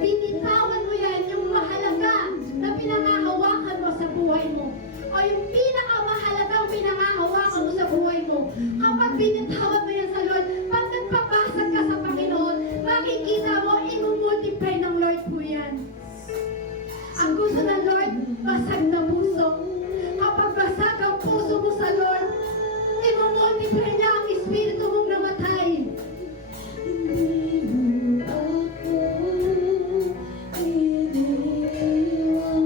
binitawan mo yan yung mahalaga na pinangahawakan mo sa buhay mo. O yung pinakamahalagang pinangahawakan mo sa buhay mo. Kapag binitawan mo yan sa Lord, pag nagpapasag ka sa Panginoon, makikita mo, imumultiply ng Lord po yan. Ang gusto ng Lord, basag na puso. Kapag basag ang puso mo sa Lord, imumultiply niya ang espiritu mong namatay. Hindi mo ako iniwan.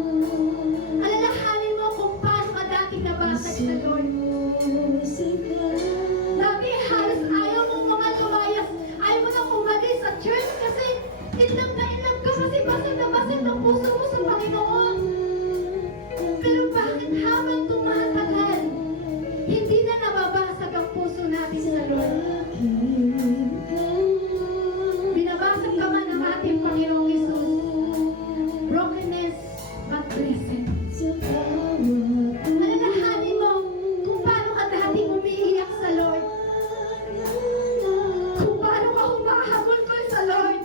Alalahanin mo kung paano ka dating nabasag sa Lord. Dati halos ayaw mong mga lumayas, ayaw mo nang umalis sa church kasi inlove na inlove ka kasi basag na basag ang puso mo sa Panginoon. Pero bakit habang tumatagal, hindi na nababasag ang puso natin sa Lord? Binabasag ka man ng ating Panginoong Jesus. Brokenness, but blessed. Alalahanin mo kung paano ka dating umiiyak sa Lord. Kung paano ka humahabol sa Lord.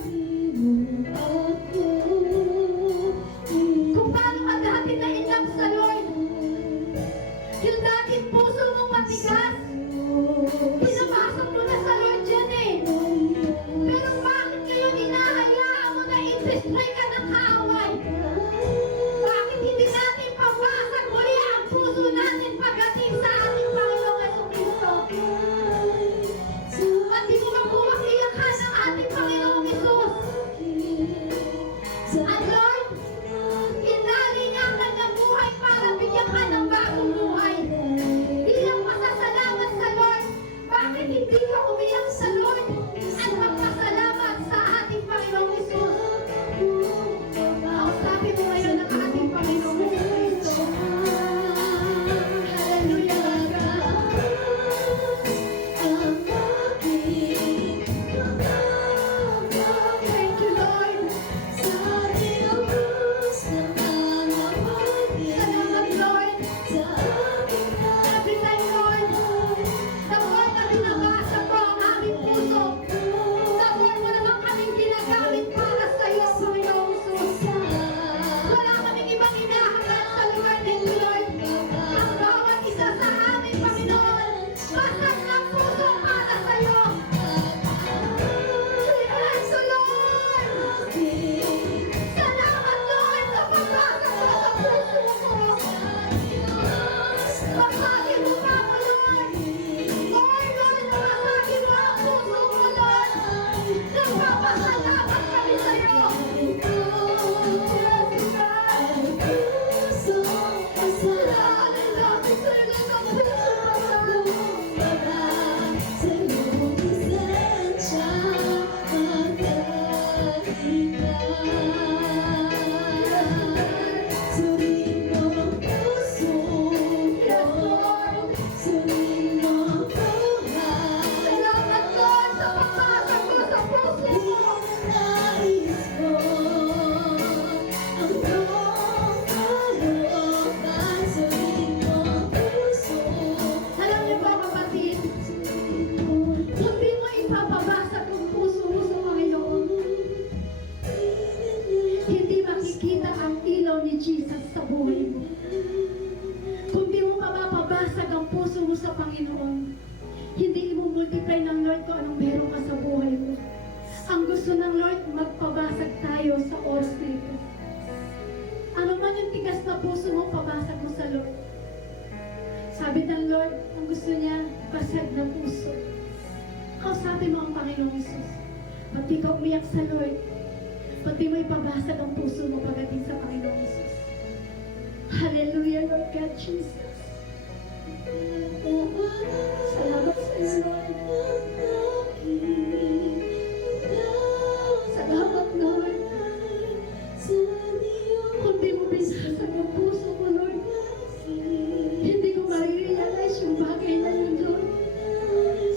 Kung paano ka dati na-inlove sa Lord. Yung dating puso mong matigas, pinapasok mo na sa Lord yan eh. Pero bakit ngayon hinahayaan mo na i-destroy ka ng kaaway? Bakit hindi natin pabasag muli ang puso natin pagdating sa ating Panginoong Jesucristo? At di mo mabuwag iyakan ng ating Panginoong Jesus. At Lord, inali niya ang kanyang buhay para bigyan ka ng bagong buhay. Bilang pasasalamat mo sa Panginoon, hindi mo multiply ng Lord kung anong meron ka sa buhay mo. Ang gusto ng Lord, magpabasag tayo sa oras na ito. Ano man yung tigas na puso mo, pabasag mo sa Lord. Sabi ng Lord, ang gusto niya, basag na puso. Kausapin mo ang Panginoong Isus. Pati ka umiyak sa Lord, pati mo ipabasag ang puso mo pagdating sa Panginoong Isus. Hallelujah, Lord God Jesus. Salamat sa iyo, Lord. Salamat, Lord. Kung di mo bisasag ang puso ko, Lord, hindi ko marirealize yung bagay na yun, Lord.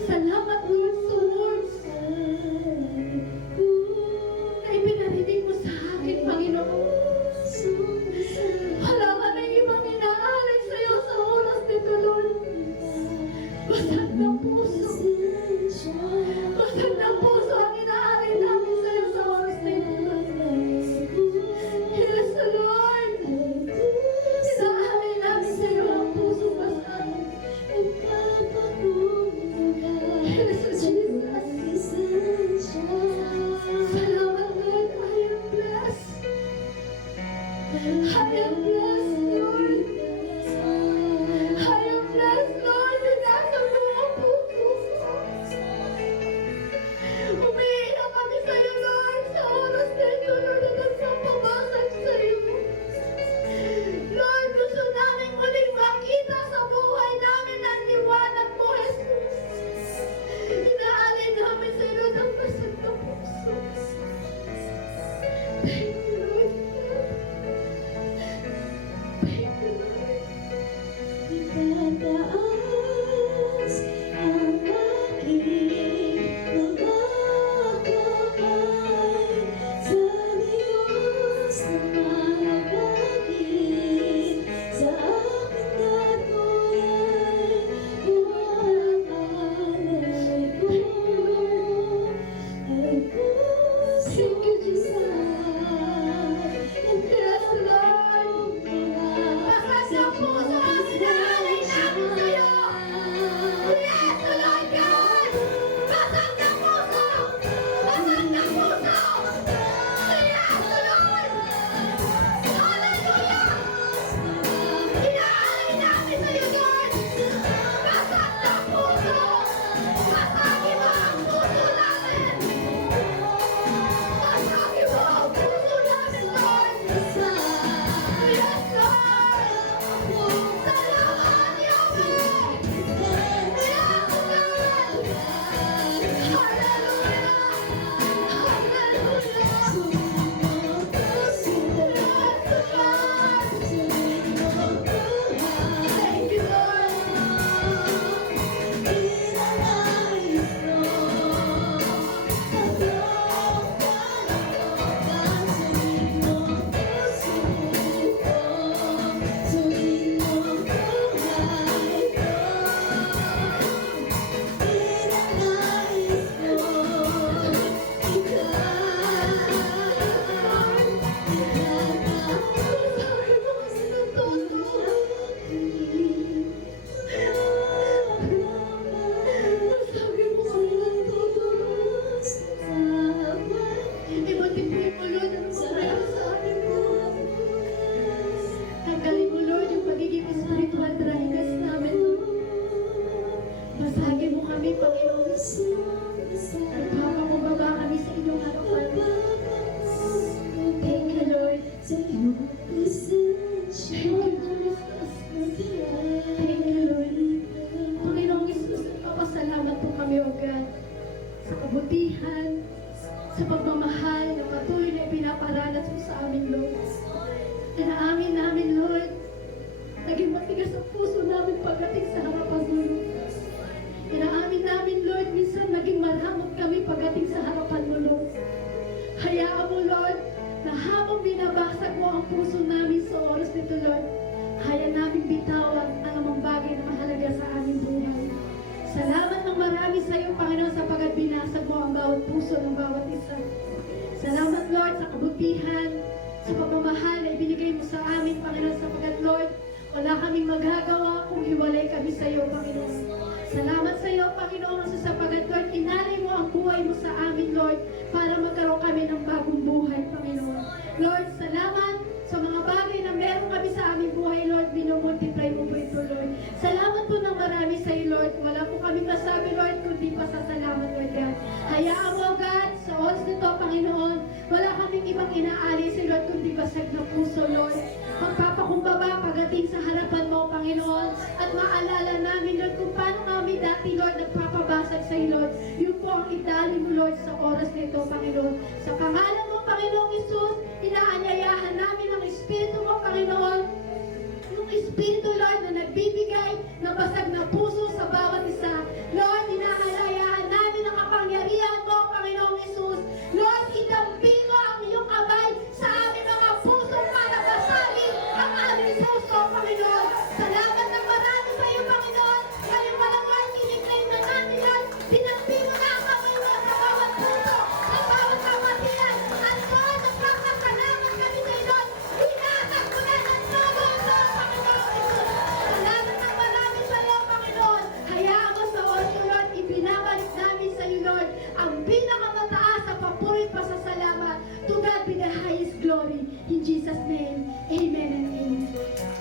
Salamat, Lord, sa words na ipinarinig mo sa akin, Panginoon. Wala ka na ibang inaalay sa'yo sa oras nito, Lord. Basag ng puso. Basag ng puso ang inaalay namin sa'yo sa oras nito, Lord. Yes, Lord. Inaalay namin sa'yo ang puso basag. Yes, Jesus. Salamat, Lord. I am blessed. I am blessed, Lord. I am blessed, Lord. Binasag mo ang puso ko. Umiiyak kami sa'yo, Lord, sa oras na ito, Lord, at nagpapabasag sa'yo. Lord, gusto namin muling makita sa buhay namin ang liwanag mo, Jesus. Inaalay namin sa'yo ng basag na puso. Thank you, Lord. Thank you, Lord. Itataas ang aking mga kamay sa Diyos na malagagit. Sa aking datulay, buwang alay ko. Ay puso Thank you, Jesus. Yes, Lord. Basag ng puso ang inaalay namin sa'yo. Yes, Lord God. Basag ng puso. Basag ng puso. Yes, Lord. Hallelujah. Inaalay namin sa'yo, Lord. Basag ng puso. Basagin mo ang puso namin. Basagin mo ang puso namin, Lord. Yes, Lord. Salamat, Yahweh. Yes, Lord. Hallelujah. Hallelujah. Thank you, Lord. Sorry po kasi ng todo. Sabi mo kami ng todo. I-multiply mo, Lord, ang mga sa amin mo. Tanggalin mo, Lord, yung pagiging spiritual dryness namin. Basagin mo kami, Panginoon. Nagpapakubaba kami sa inyong harapan. Thank you, Lord. Thank you, Jesus. Thank you, Lord. Panginoong Isus, nagpapasalamat po kami, O God, sa kabutihan, sa pagmamahal na patuloy na ipinaparanas mo sa amin, Lord. Inaamin namin, Lord, naging matigas ang puso namin pagdating sa harapan mo, Lord. Inaamin namin, Lord, minsan naging maramot kami pagdating sa harapan mo, Lord. Hayaan mo, Lord, na habang binabasag mo ang puso namin sa oras nito, Lord, kaya namin bitawan ang amang bagay na mahalaga sa aming buhay. Salamat ng marami sa iyo, Panginoon, sapagkat binasag mo ang bawat puso ng bawat isa. Salamat, Lord, sa kabutihan, sa pagmamahal na ibinigay mo sa amin, Panginoon, sapagkat, Lord, wala kaming magagawa kung hiwalay ka kami sa iyo, Panginoon. Salamat sa iyo, Panginoon, sa sapagat, Lord, inalay mo ang buhay mo sa amin, Lord, para magkaroon kami ng bagong buhay, Panginoon. Lord, salamat sa mga bagay na meron kami sa aming buhay, Lord, minumultiply mo po ito, Lord. Salamat po ng marami sa iyo, Lord. Wala po kami masabi, Lord, kundi pasasalamat, Lord God. Hayaan mo, God, sa oras nito, Panginoon, wala kaming ibang inaali sa Lord, kundi basag na puso, Lord. Magpapakumbaba pagdating sa harapan mo, Panginoon, at maalala namin, Lord, kung paano kami dati, Lord, nagpapabasag sa iyo, Lord. Yun po ang idali mo, Lord, sa oras nito, Panginoon. Sa pangalan mo, Panginoong Isus, inaanyayahan namin ang Espiritu mo, Panginoon. Yung Espiritu, Lord, na nagbibigay ng basag na puso sa bawat isa. Lord, inaanyayahan namin ang kapangyarihan mo, Panginoong Isus. Lord, idamping mo ang iyong kamay sa aming mga puso para basagin ang aming puso, Panginoon. Salamat ng marami sa iyo, Panginoon. Ngayong walang Lord, kiniklaim na namin, Lord. Dinamping mo na ang kamay mo sa bawat puso, sa bawat kapatiran. At Lord, nagpapasalamat kami sa iyo, Lord. Inatak mo na ng todo ito, Panginoon Isus. Salamat ng marami sa iyo, Panginoon. Hayaan mo sa oras, Lord, ibinabalik namin sa iyo, Lord, ang pinakamataas sa papurit pasasalamat. To God be the highest glory. In Jesus' name, amen and amen.